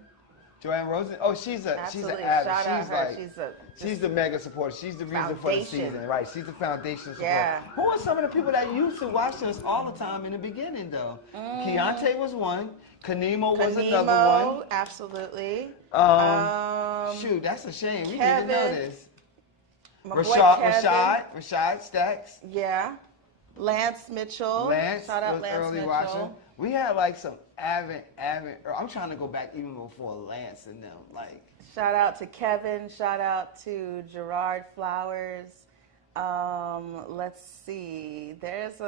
Joanne Rosen? Oh, she's an Absolutely. avid. She's the mega supporter. She's the reason for the season, right? She's the foundation supporter. Yeah. Who are some of the people that used to watch us all the time in the beginning, though? Keontae was one. Kanemo was another one. Absolutely. Shoot, that's a shame. We Kevin, didn't know this. Rashad Stacks. Yeah. Lance Mitchell. Shout out was Lance early Mitchell. watching. We had like some avid. I'm trying to go back even before Lance and them. Like. Shout out to Kevin. Shout out to Gerard Flowers. Let's see. There's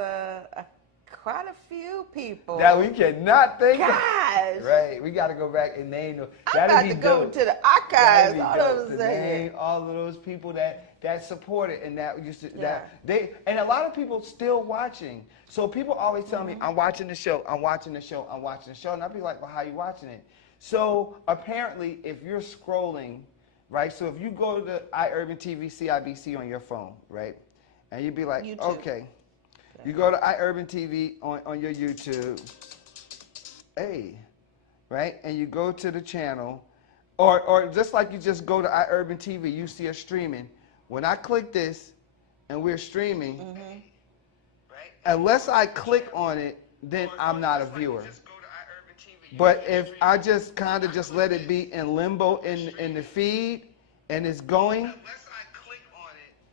quite a few people that we cannot think of. Gosh. Right, we got to go back and name them. I got to go to the archives. All to those name all of those people that supported and that used to Yeah. and a lot of people still watching. So people always tell me, I'm watching the show, I'm watching the show, I'm watching the show, and I'll be like, well, how you watching it? So apparently, if you're scrolling, right? So if you go to EYEURBANTV CIBC on your phone, right, and you'd be like, YouTube. okay. You go to EYEURBANTV on your YouTube, right? And you go to the channel, or just like you just go to EYEURBANTV, you see us streaming. When I click this and we're streaming, right? Unless I click on it, then I'm not a viewer. But if I just kind of just let it be in limbo in the feed and it's going,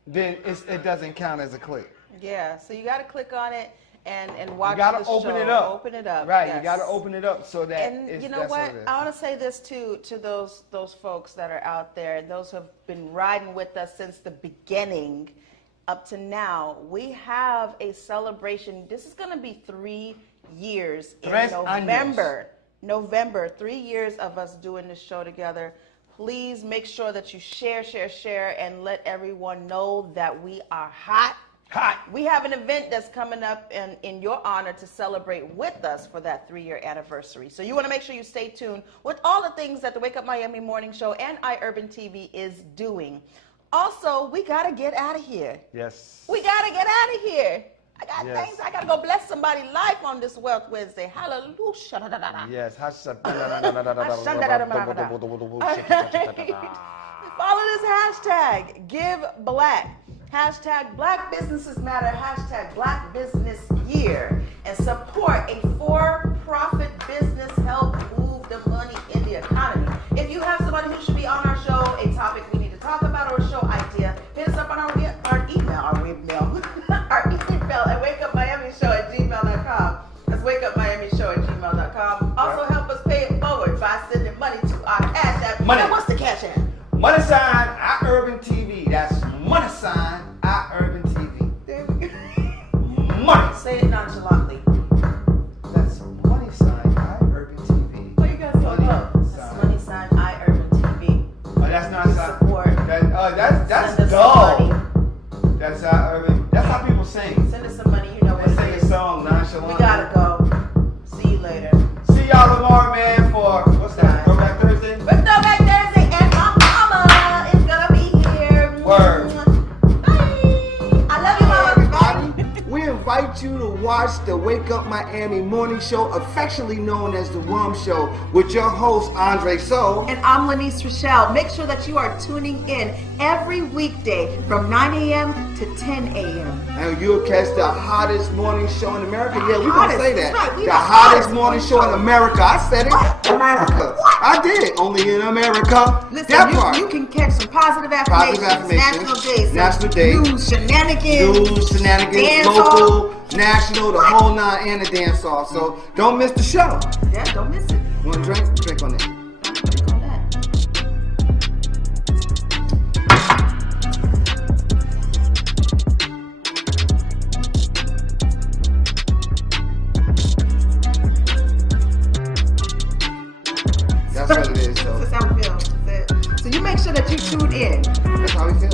then it doesn't count as a click. Yeah, so you got to click on it and watch you gotta the open show. it up. Open it up. Right, yes. you got to open it up so that And you know what? I want to say this too to those folks that are out there, those who have been riding with us since the beginning up to now. We have a celebration. This is going to be 3 years in November. 3 years of us doing this show together. Please make sure that you share, and let everyone know that we are hot. We have an event that's coming up in your honor to celebrate with us for that 3-year anniversary. So you want to make sure you stay tuned with all the things that the Wake Up Miami Morning Show and EYEURBANTV is doing. Also, we got to get out of here. Yes. We got to get out of here. I got things. I got to go bless somebody's life on this Wealth Wednesday. Hallelujah. Yes. Follow this hashtag, Give Black. Hashtag Black Businesses Matter. Hashtag Black Business Year. And support a for-profit business. Help move the money in the economy. If you have somebody who should be on our show, a topic we need to talk about, or a show idea, hit us up on our email at wakeupmiamishow@gmail.com. That's wakeupmiamishow@gmail.com. Also help us pay it forward by sending money to our Cash App. Money. And what's the Cash App? $! EYEURBANTV. That's $! EYEURBANTV. There we go. Money. Say it nonchalantly. That's $! EYEURBANTV. Oh, you guys so low. That's $! EYEURBANTV. Oh, that's not support. That's Send us dull. some money. That's EYEURBAN. That's how people sing. Send us some money. You know what They it sing a is. song nonchalantly. We gotta go. See you later. See y'all tomorrow, man, for what's that? Throwback Thursday? It's Throwback Thursday, and my mama is gonna be here. Word. Bye. I love you, mama, everybody. We invite you to watch the Wake Up Miami Morning Show, affectionately known as the WUM Show, with your host, Andre So. And I'm Lanice Rochelle. Make sure that you are tuning in every weekday from 9 a.m. to 10 a.m. And you'll catch the hottest morning show in America. Yeah, we're going to say that. Right. The hottest morning show in America. I said it. America. I did. Only in America. Listen, that part. You can catch some positive affirmations. National days. News, shenanigans. Dance local, national, the whole nine, and the dance off. So don't miss the show. Yeah, don't miss it. Want a drink? Drink on it. Drink on that. That's what it is, though. That's how we feel. So you make sure that you tune in. That's how we feel.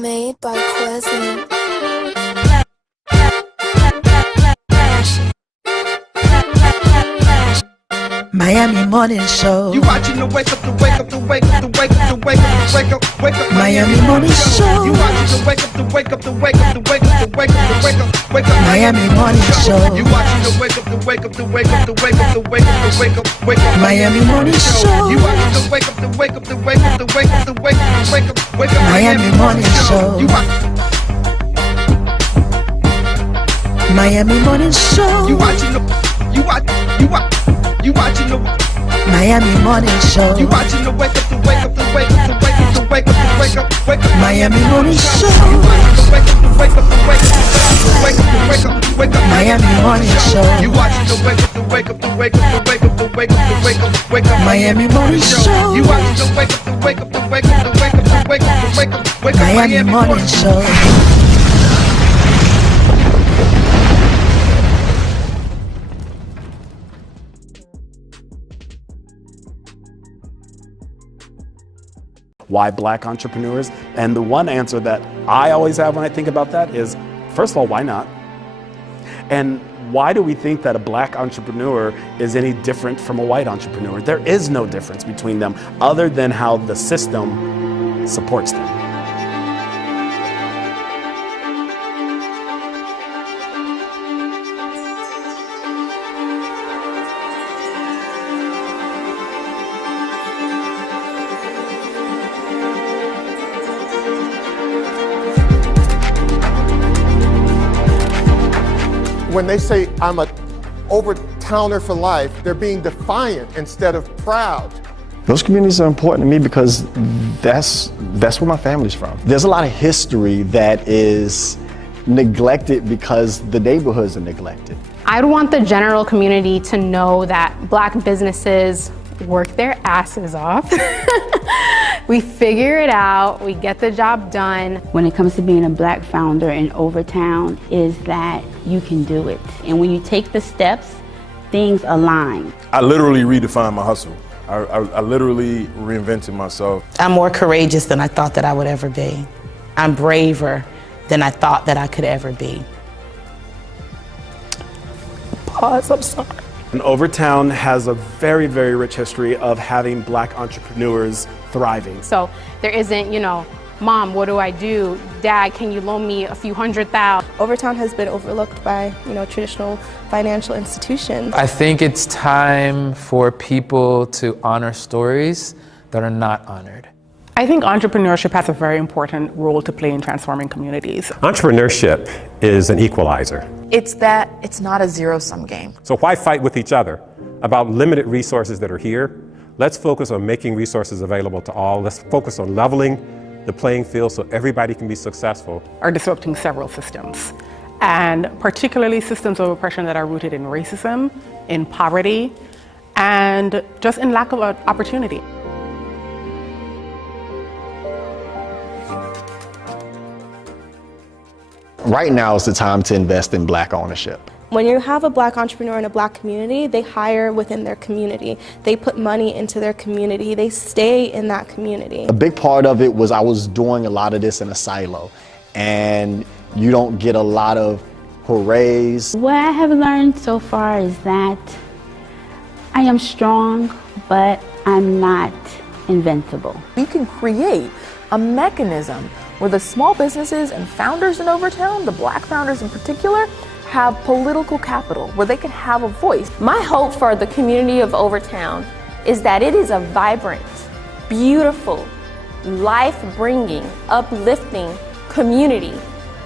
Made by Quezzy. Miami Morning Show. You watching the wake up, the wake up, the wake up, the wake up, the wake up, the wake up, wake up. Miami Morning Show. You watching the wake up, the wake up, the wake up, the wake up, the wake up, the wake up, wake up. Miami Morning Show. You watching the wake up, the wake up, the wake up, the wake up, the wake up, the wake up, wake up. Miami Morning Show. You watching the wake up, the wake up, the wake up, the wake up, the wake up, the wake up, wake up. Miami Morning Show. You Miami Morning Show. watching the you watch You watching the Miami Morning Show. You watching the wake up, the wake up, the wake up, the wake up, the wake up, the wake up, wake up. Miami Morning Show. You watching the wake up, the wake up, the wake up, the wake up, the wake up, the wake up. Miami Morning Show. You watching the wake up, the wake up, the wake up, the wake up, the wake up, the wake up, wake up. Miami Morning Show. You watching the wake up, the wake up, the wake up, the wake up, the wake up, the wake up, wake up. Miami Morning Show. Why black entrepreneurs? And the one answer that I always have when I think about that is, first of all, why not? And why do we think that a black entrepreneur is any different from a white entrepreneur? There is no difference between them other than how the system supports them. When they say I'm a Overtowner for life, they're being defiant instead of proud. Those communities are important to me because that's where my family's from. There's a lot of history that is neglected because the neighborhoods are neglected. I'd want the general community to know that black businesses work their asses off. We figure it out, we get the job done. When it comes to being a black founder in Overtown, is that you can do it. And when you take the steps, things align. I literally redefined my hustle. I literally reinvented myself. I'm more courageous than I thought that I would ever be. I'm braver than I thought that I could ever be. Pause, I'm sorry. And Overtown has a very, very rich history of having black entrepreneurs thriving. So there isn't, Mom, what do I do? Dad, can you loan me a few $100,000? Overtown has been overlooked by, traditional financial institutions. I think it's time for people to honor stories that are not honored. I think entrepreneurship has a very important role to play in transforming communities. Entrepreneurship is an equalizer. It's that it's not a zero-sum game. So why fight with each other about limited resources that are here? Let's focus on making resources available to all. Let's focus on leveling the playing field so everybody can be successful. Are disrupting several systems, and particularly systems of oppression that are rooted in racism, in poverty, and just in lack of opportunity. Right now is the time to invest in black ownership. When you have a black entrepreneur in a black community, they hire within their community. They put money into their community. They stay in that community. A big part of it was I was doing a lot of this in a silo, and you don't get a lot of hoorays. What I have learned so far is that I am strong, but I'm not invincible. We can create a mechanism where the small businesses and founders in Overtown, the black founders in particular, have political capital, where they can have a voice. My hope for the community of Overtown is that it is a vibrant, beautiful, life-bringing, uplifting community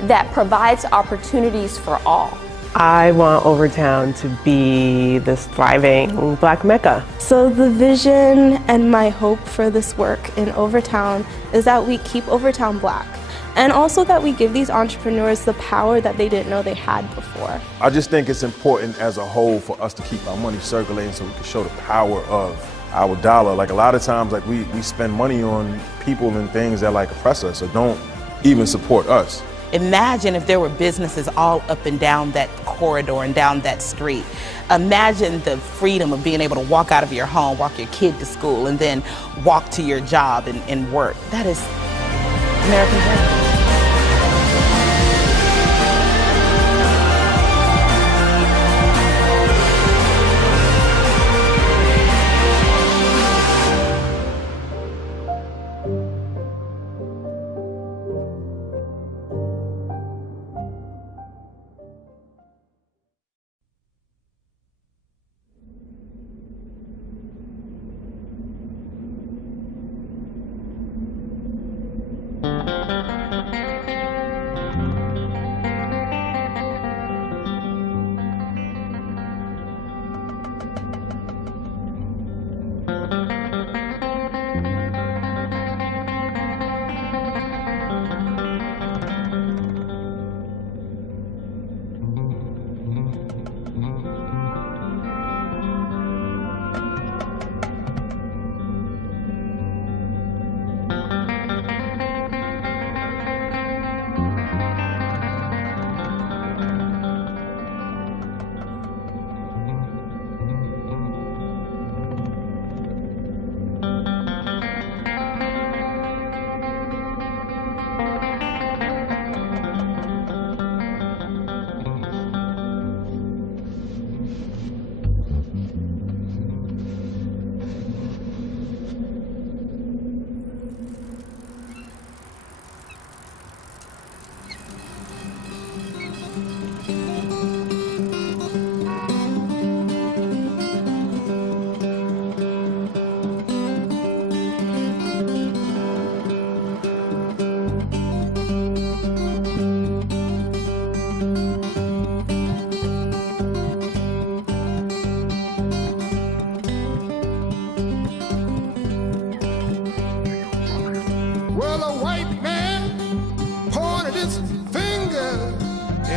that provides opportunities for all. I want Overtown to be this thriving black mecca. So the vision and my hope for this work in Overtown is that we keep Overtown black, and also that we give these entrepreneurs the power that they didn't know they had before. I just think it's important as a whole for us to keep our money circulating so we can show the power of our dollar. Like a lot of times, we spend money on people and things that oppress us or don't even support us. Imagine if there were businesses all up and down that corridor and down that street. Imagine the freedom of being able to walk out of your home, walk your kid to school, and then walk to your job and work. That is American dream.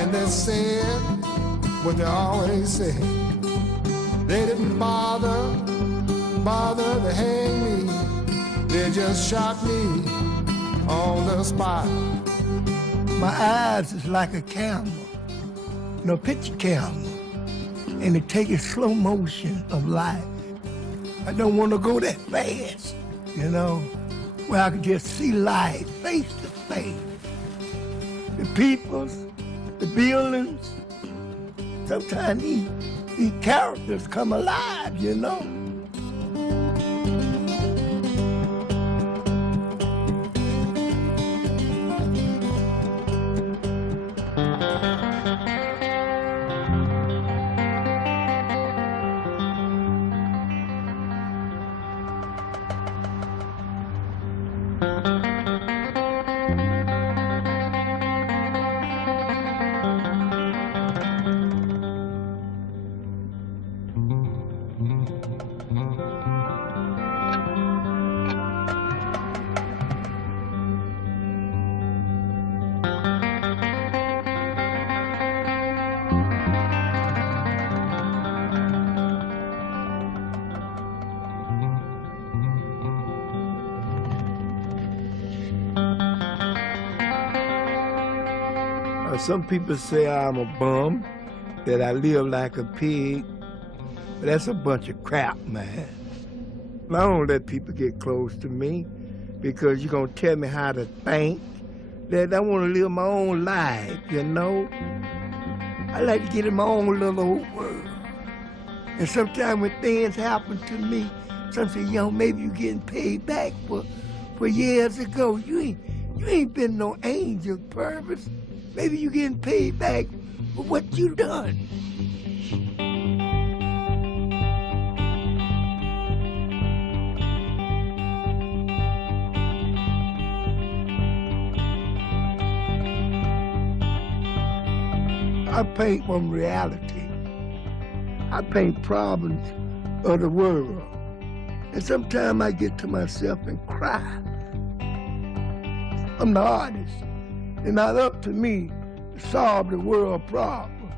And they said what they always say. They didn't bother to hang me. They just shot me on the spot. My eyes is like a camera, picture camera, and it takes a slow motion of life. I don't want to go that fast, where I can just see life face to face. The peoples, the buildings, sometimes these characters come alive, Some people say I'm a bum, that I live like a pig, but that's a bunch of crap, man. I don't let people get close to me because you're gonna tell me how to think, that I wanna live my own life, I like to get in my own little old world. And sometimes when things happen to me, some say, maybe you're getting paid back for years ago. You ain't been no angel purpose. Maybe you getting paid back for what you done. I paint from reality. I paint problems of the world. And sometimes I get to myself and cry. I'm the artist. It's not up to me to solve the world problem.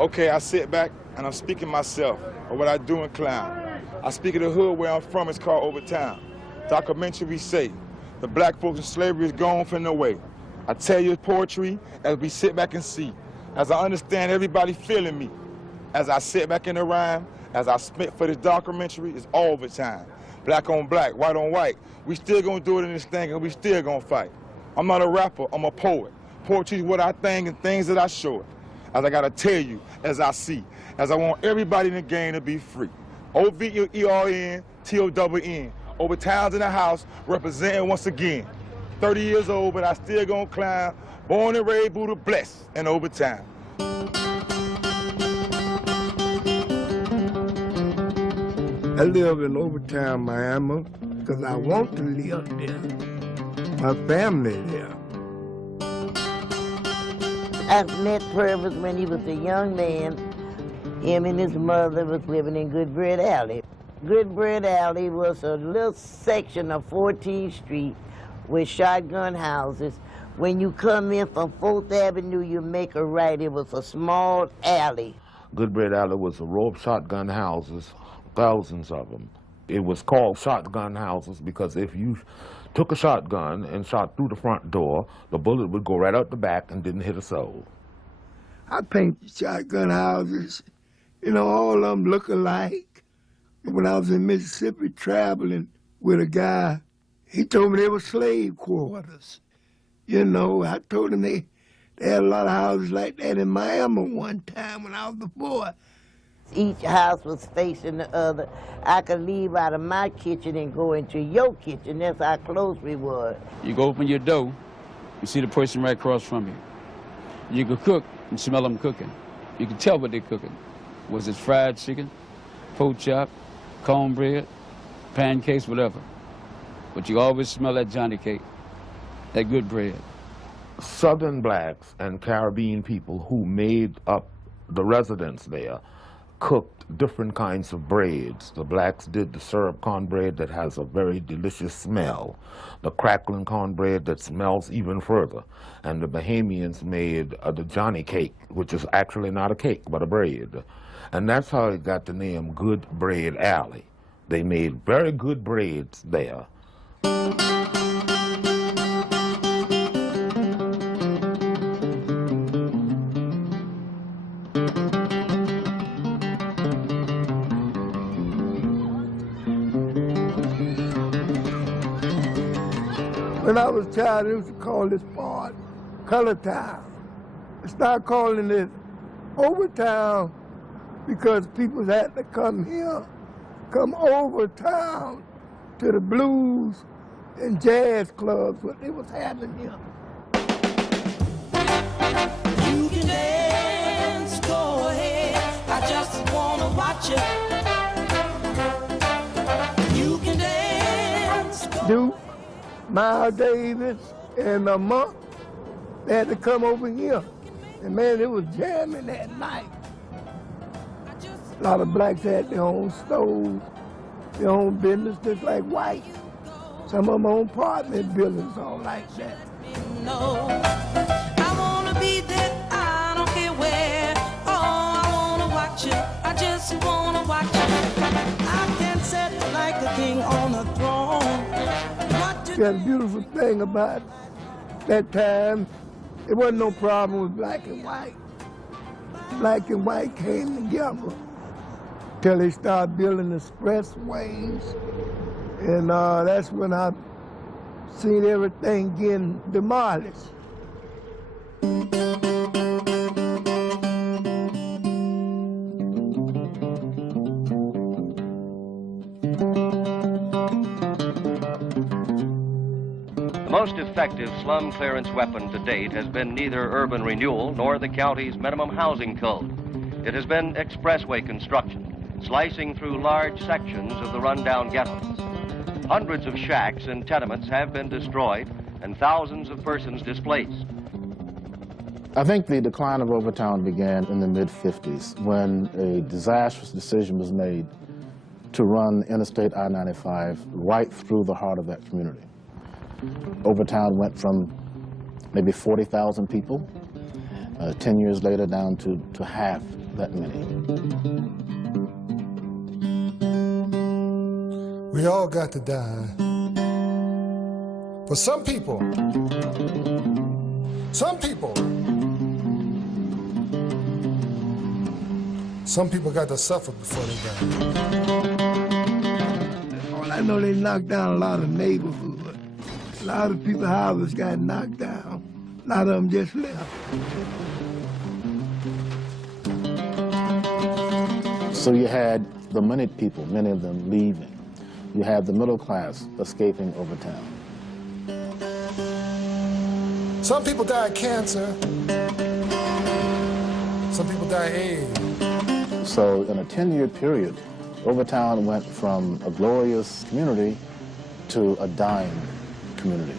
Okay, I sit back and I'm speaking myself of what I do in clown. I speak of the hood where I'm from, it's called Overtown. Documentary say, the black folks in slavery is gone from the way. I tell you poetry as we sit back and see, as I understand everybody feeling me. As I sit back in the rhyme, as I spit for this documentary, it's all the time. Black on black, white on white. We still gonna do it in this thing and we still gonna fight. I'm not a rapper, I'm a poet. Poetry is what I think and things that I show it. As I gotta tell you, as I see, as I want everybody in the game to be free. OVERNTOWN, Overtown's in the house, representing once again. 30 years old, but I still gonna climb. Born and raised, Buddha blessed, in Overtown. I live in Overtown, Miami, because I want to live there. My family there. I met Purvis when he was a young man. Him and his mother was living in Good Bread Alley. Good Bread Alley was a little section of 14th Street with shotgun houses. When you come in from 4th Avenue, you make a right. It was a small alley. Good Bread Alley was a row of shotgun houses, thousands of them. It was called shotgun houses because if you took a shotgun and shot through the front door, the bullet would go right out the back and didn't hit a soul. I painted shotgun houses, all of them look alike. When I was in Mississippi traveling with a guy, he told me they were slave quarters. I told him they had a lot of houses like that in Miami one time when I was a boy. Each house was facing the other. I could leave out of my kitchen and go into your kitchen. That's how close we were. You go open your door, you see the person right across from you. You can cook and smell them cooking. You can tell what they're cooking. Was it fried chicken, pork chop, cornbread, pancakes, whatever. But you always smell that Johnny cake, that good bread. Southern blacks and Caribbean people who made up the residents there cooked different kinds of breads. The blacks did the syrup cornbread that has a very delicious smell, the crackling cornbread that smells even further, and the Bahamians made the Johnny cake, which is actually not a cake, but a bread. And that's how it got the name Good Bread Alley. They made very good breads there. When I was a child, they used to call this part Color Town. They started calling it Overtown because people had to come here, come over town to the blues and jazz clubs, what they was having here. You can dance, go ahead, I just wanna watch you. You can dance, Duke, Miles Davis, and Monk, they had to come over here. And man, it was jamming that night. A lot of blacks had their own stores, their own business, just like whites. Some of them own apartment buildings, all like that. No, I wanna be there, I don't care where. Oh, I wanna watch you, I just wanna watch you. I can sit like a king on a throne. You had a beautiful thing about that time. There wasn't no problem with black and white. Black and white came together till they started building expressways. And that's when I seen everything getting demolished. The most effective slum clearance weapon to date has been neither urban renewal nor the county's minimum housing code. It has been expressway construction, slicing through large sections of the rundown ghettos. Hundreds of shacks and tenements have been destroyed and thousands of persons displaced. I think the decline of Overtown began in the mid-50s when a disastrous decision was made to run Interstate I-95 right through the heart of that community. Overtown went from maybe 40,000 people, 10 years later down to half that many. We all got to die. For some people, some people got to suffer before they die. All I know, they knocked down a lot of neighborhoods. A lot of people's houses got knocked down. A lot of them just left. So you had the moneyed people, many of them leaving. You had the middle class escaping Overtown. Some people die of cancer. Some people die of AIDS. So in a 10-year period, Overtown went from a glorious community to a dying community.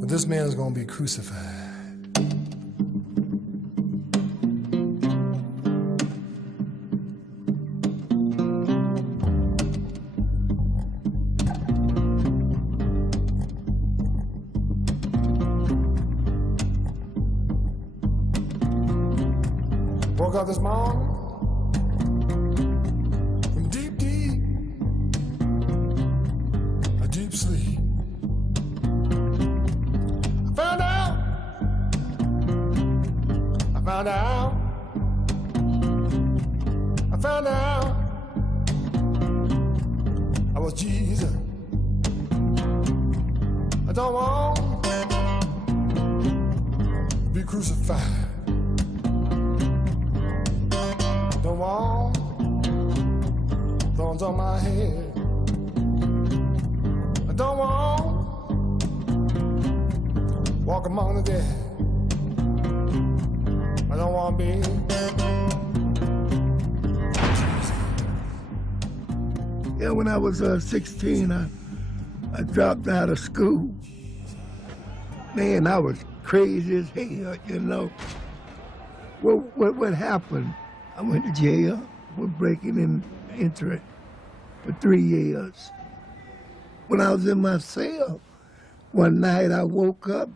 But this man's gonna be crucified. Woke up this morning from a deep sleep. I found out I was Jesus. I don't want to be crucified. Don't want thorns on my head. I don't want to walk among the dead. I don't want to be. Yeah, when I was 16, I dropped out of school. Man, I was crazy as hell, you know. What happened? I went to jail for breaking and entering for 3 years. When I was in my cell, one night I woke up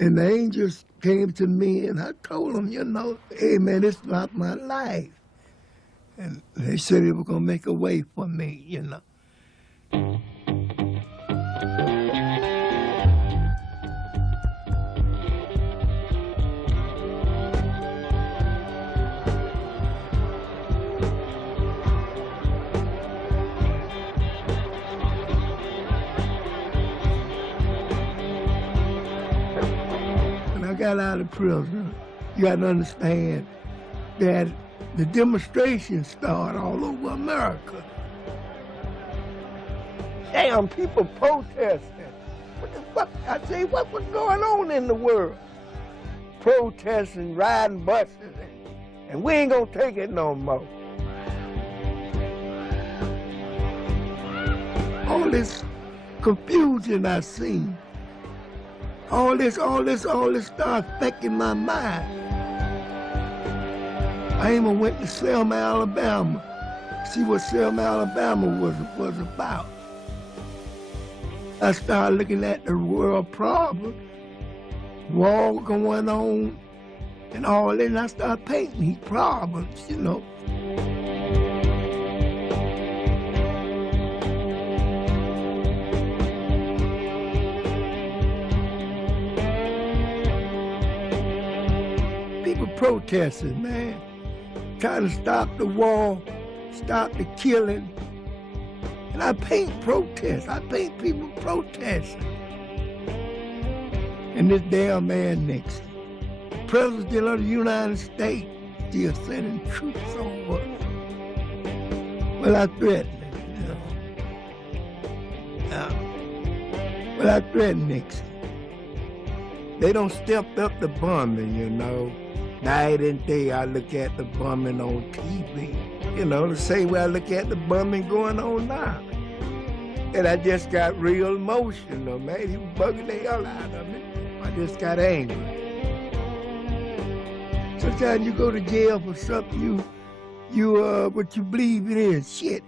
and the angels came to me and I told them, you know, hey man, it's not my life. And they said they were gonna make a way for me, you know. When I got out of prison, you gotta understand that the demonstrations started all over America. Damn, people protesting. What the fuck? I say, what was going on in the world? Protesting, riding buses, and we ain't gonna take it no more. All this confusion I seen, all this started affecting my mind. I even went to Selma, Alabama, see what Selma, Alabama was about. I started looking at the world problem, war going on, and all that, and I started painting these problems, you know. People protesting, man. Trying to stop the war, stop the killing. And I paint protests. I paint people protesting. And this damn man next, the President of the United States, still sending troops over. Well, I threatened him, you know. Well, I threatened Nixon. They don't step up the bombing, you know. Night and day, I look at the bombing on TV. You know, the same way I look at the bombing going on now. And I just got real emotional, man. He was bugging the hell out of me. I just got angry. Sometimes you go to jail for something what you believe it is, shit.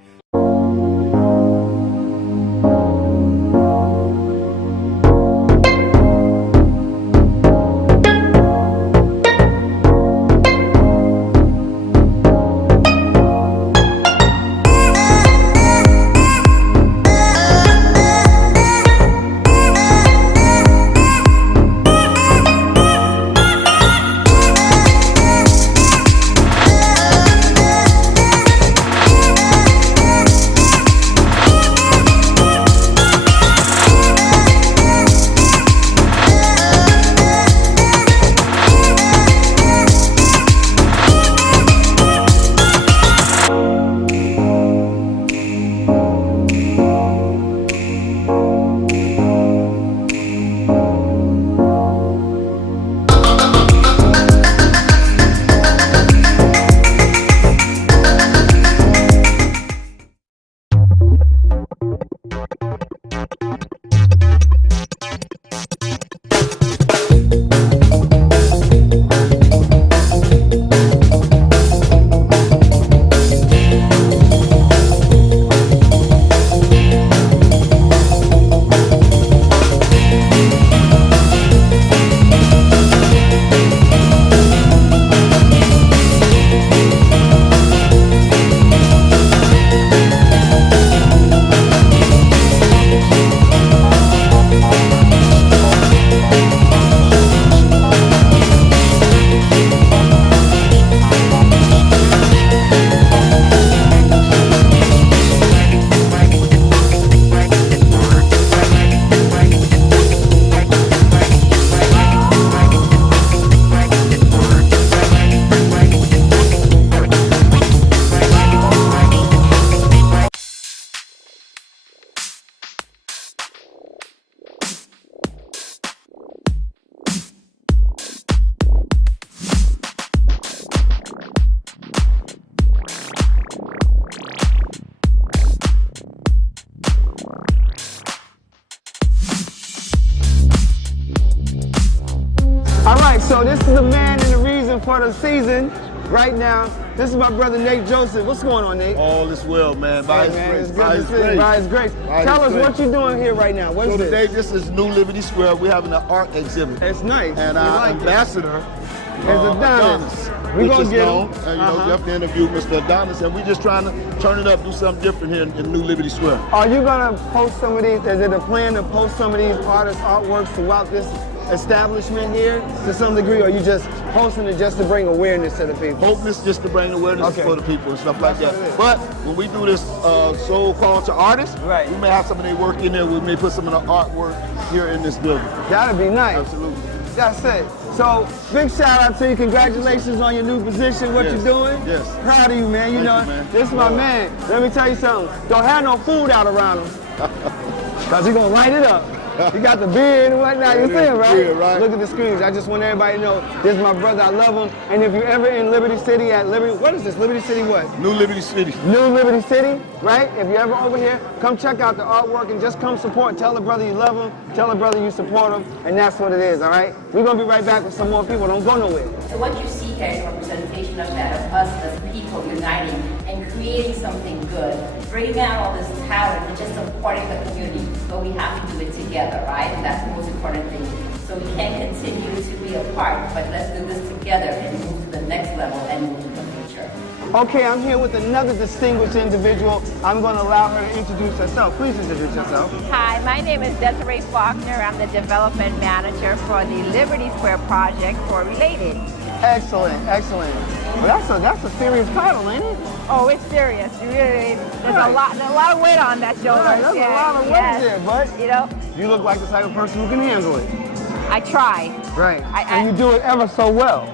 All right, so this is the man and the reason for the season. right now. This is my brother Nate Joseph. What's going on, Nate? All is well, man. By His grace. It's good to see you. By His grace. Tell us what you're doing here right now. What is this? Today, this is New Liberty Square. We're having an art exhibit. It's nice. And our ambassador is Adonis. We're going to get him. And, you have to interview Mr. Adonis, and we're just trying to turn it up, do something different here in New Liberty Square. Are you going to post some of these? Is it a plan to post some of these artists' artworks throughout this establishment here to some degree, or are you just posting it just to bring awareness to the people? Hoping it's just to bring awareness for the people and stuff like that. But when we do this so-called to artists, we may have some of their work in there. We may put some of the artwork here in this building. That'd be nice. Absolutely. That's it. So, big shout out to you. Congratulations on your new position, what you're doing. Yes. Proud of you, man. You know, this is my man. Let me tell you something. Don't have no food out around him. Because he's going to light it up. He got the beard and whatnot. You see him, right? Yeah, right? Look at the screens. I just want everybody to know this is my brother. I love him. And if you're ever in Liberty City at Liberty, what is this? Liberty City what? New Liberty City. New Liberty City, right? If you're ever over here, come check out the artwork and just come support. Tell the brother you love him. Tell the brother you support him. And that's what it is, all right? We're going to be right back with some more people. Don't go nowhere. So what you see here is a representation of that, of us as people uniting and creating something good, bringing out all this talent and just supporting the community. But we have to do it together, right? And that's the most important thing. So we can't continue to be apart, but let's do this together and move to the next level and move to the future. Okay, I'm here with another distinguished individual. I'm going to allow her to introduce herself. Please introduce yourself. Hi, my name is Desiree Faulkner. I'm the development manager for the Liberty Square project for Related. Excellent, excellent. Well, that's a serious title, ain't it? Oh, it's serious. Really, there's a lot of weight on that shoulder. Right, there's a lot of weight there, but you know, you look like the type of person who can handle it. I try. Right, and you do it ever so well.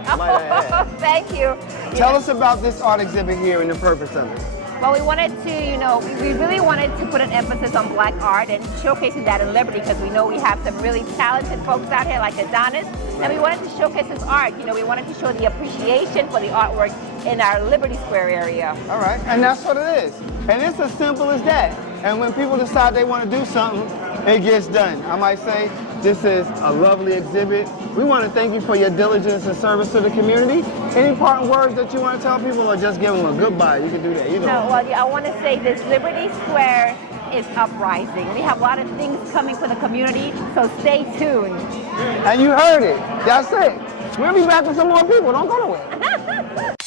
Thank you. Tell us about this art exhibit here and the purpose of it. Well, we wanted to, you know, we really wanted to put an emphasis on Black art and showcasing that in Liberty because we know we have some really talented folks out here like Adonis, and we wanted to showcase his art. You know, we wanted to show the appreciation for the artwork in our Liberty Square area. All right, and that's what it is. And it's as simple as that. And when people decide they want to do something, it gets done. I might say, this is a lovely exhibit. We want to thank you for your diligence and service to the community. Any parting words that you want to tell people, or just give them a goodbye? You can do that. You know. No, well, I want to say this Liberty Square is uprising. We have a lot of things coming for the community, so stay tuned. And you heard it. That's it. We'll be back with some more people. Don't go nowhere.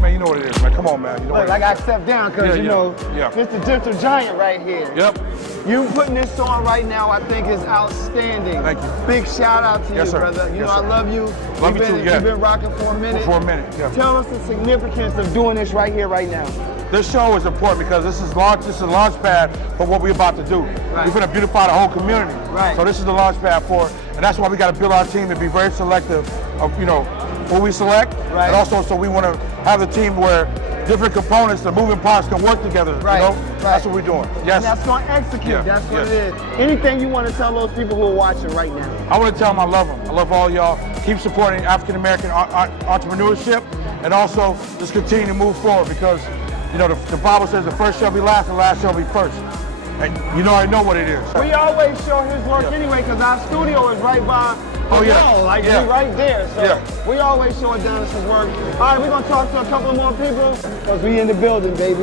Man, you know what it is, man. Come on, man. You know Look, I got to step down because, you know, it's the gentle giant right here. Yep. You putting this on right now, I think, is outstanding. Thank you. Big shout out to you, sir. brother. You know, I love you. Love you too, You've been rocking for a minute. For a minute, yeah. Tell us the significance of doing this right here, right now. This show is important because this is a launch pad for what we're about to do. Right. We're going to beautify the whole community. Right. So this is the launch pad for it. And that's why we got to build our team and be very selective of, you know, who we select. Right. And also, so we want to have a team where different components, the moving parts can work together. Right. You know? That's what we're doing. Yes. And that's going to execute. Yeah. That's what it is. Anything you want to tell those people who are watching right now? I want to tell them I love them. I love all y'all. Keep supporting African-American entrepreneurship, and also just continue to move forward because, you know, the Bible says the first shall be last and last shall be first. And you know, I know what it is. We always show his work anyway because our studio is right by the wall, like we right there. So we always show Adonis' work. All right, we're going to talk to a couple more people because we in the building, baby.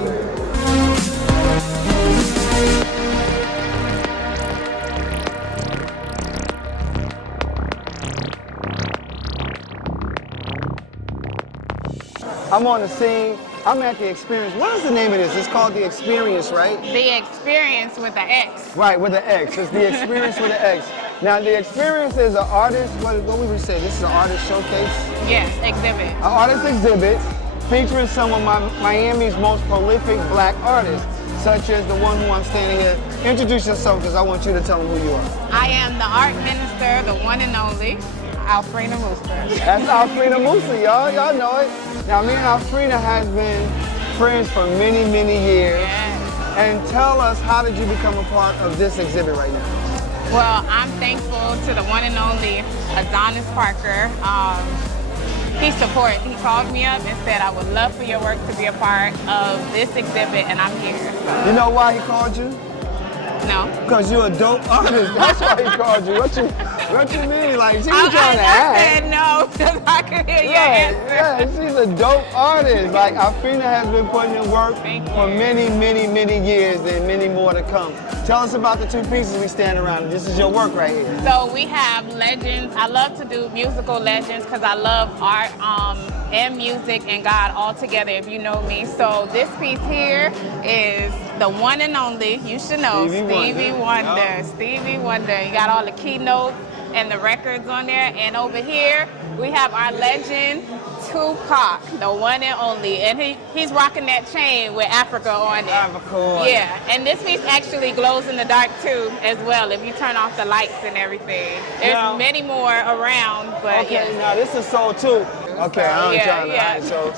I'm on the scene. I'm at the Experience. What is the name of this? It's called The Experience, right? The Experience with the X. Right, with the X. It's The Experience with the X. Now, The Experience is an artist, what we would say, this is an artist showcase? Yes, exhibit. An artist exhibit featuring some of Miami's most prolific Black artists, such as the one who I'm standing here. Introduce yourself, because I want you to tell them who you are. I am the art minister, the one and only, Alfreda Mooster. That's Alfreda Mooster, y'all. Y'all know it. Now, me and Alfreda has been friends for many, many years. Yes. And tell us, how did you become a part of this exhibit right now? Well, I'm thankful to the one and only Adonis Parker. He supported. He called me up and said, I would love for your work to be a part of this exhibit, and I'm here. You know why he called you? No. Because you're a dope artist. That's why he called you. What you mean? Like, she was trying to I said no, because I could hear your answer. Yeah, she's a dope artist. Like, Afrina has been putting in work for many, many, many years and many more to come. Tell us about the two pieces we stand around. This is your work right here. So we have legends. I love to do musical legends because I love art and music and God all together, if you know me. So this piece here is the one and only, you should know, Stevie Wonder. Yep. Stevie Wonder. You got all the keynotes and the records on there. And over here, we have our legend, Tupac, the one and only. And he's rocking that chain with Africa on it. Africa on Yeah, and this piece actually glows in the dark too, as well, if you turn off the lights and everything. There's many more around, but okay, now this is soul too. Okay, I'm trying to hide, so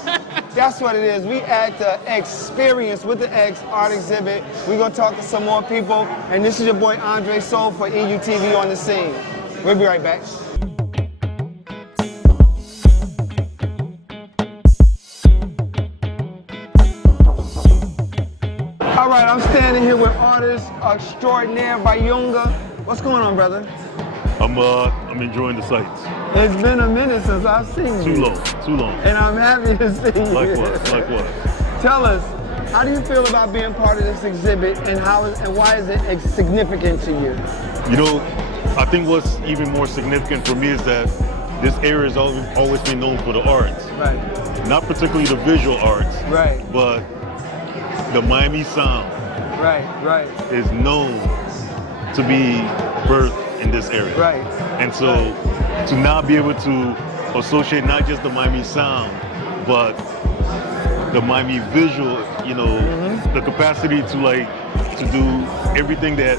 that's what it is. We at the Experience with the X art exhibit. We're gonna talk to some more people, and this is your boy Andre Soul for EYEURBANTV on the scene. We'll be right back. All right, I'm standing here with artist extraordinaire Bayunga. What's going on, brother? I'm enjoying the sights. It's been a minute since I've seen you. Too long. And I'm happy to see you. Likewise. Tell us, how do you feel about being part of this exhibit, and why is it significant to you? You know, I think what's even more significant for me is that this area has always been known for the arts. Right. Not particularly the visual arts. Right. But the Miami sound. Right. Is known to be birthed in this area. Right. And so to now be able to associate not just the Miami sound, but the Miami visual, you know, the capacity to do everything that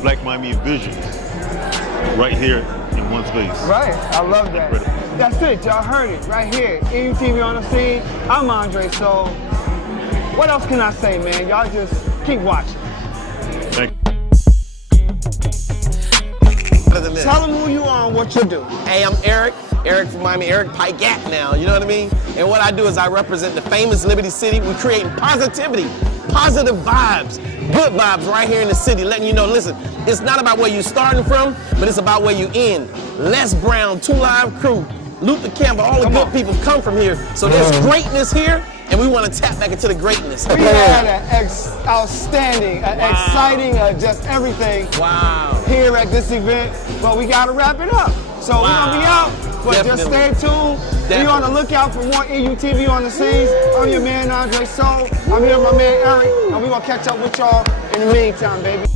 Black Miami envisions right here in one space. Right, I love that. That's it, y'all heard it right here. EYEURBANTV on the scene. I'm Andre Soul. What else can I say, man? Y'all just keep watching. Thank you. Tell them who you are and what you do. Hey, I'm Eric from Miami, Eric Pike Gap now, you know what I mean? And what I do is I represent the famous Liberty City. We're creating positivity, positive vibes, good vibes right here in the city, letting you know, listen, it's not about where you're starting from, but it's about where you end. Les Brown, 2 Live Crew, Luther Campbell, all the good people come from here. So there's greatness here, and we want to tap back into the greatness. We had an outstanding, exciting, just everything here at this event, but we got to wrap it up. So we're going to be out, but just stay tuned. Be on the lookout for more EYEURBANTV on the scenes. I'm your man, Andre Soul. I'm here with my man, Eric, and we're going to catch up with y'all in the meantime, baby.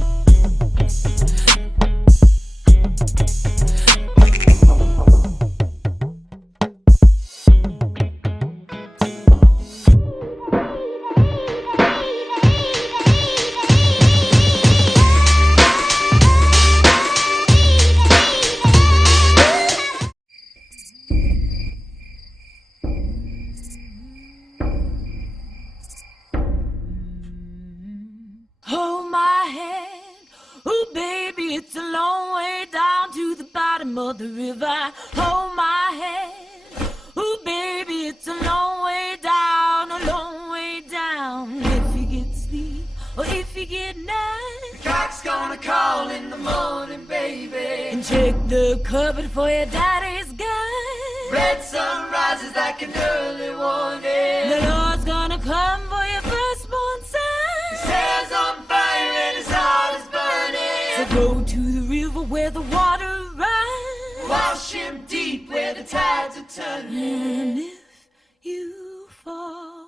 Hold my hand, ooh baby, it's a long way down to the bottom of the river. Hold my hand, ooh baby, it's a long way down, a long way down. If you get sleep or if you get night, the cock's gonna call in the morning, baby. And check the cupboard for your daddy's gun. Red sun rises like an early warning. The Lord's gonna come for your firstborn son. His hair's on fire and his heart is burning. So go to the river where the water runs. Wash him deep where the tides are turning. And if you fall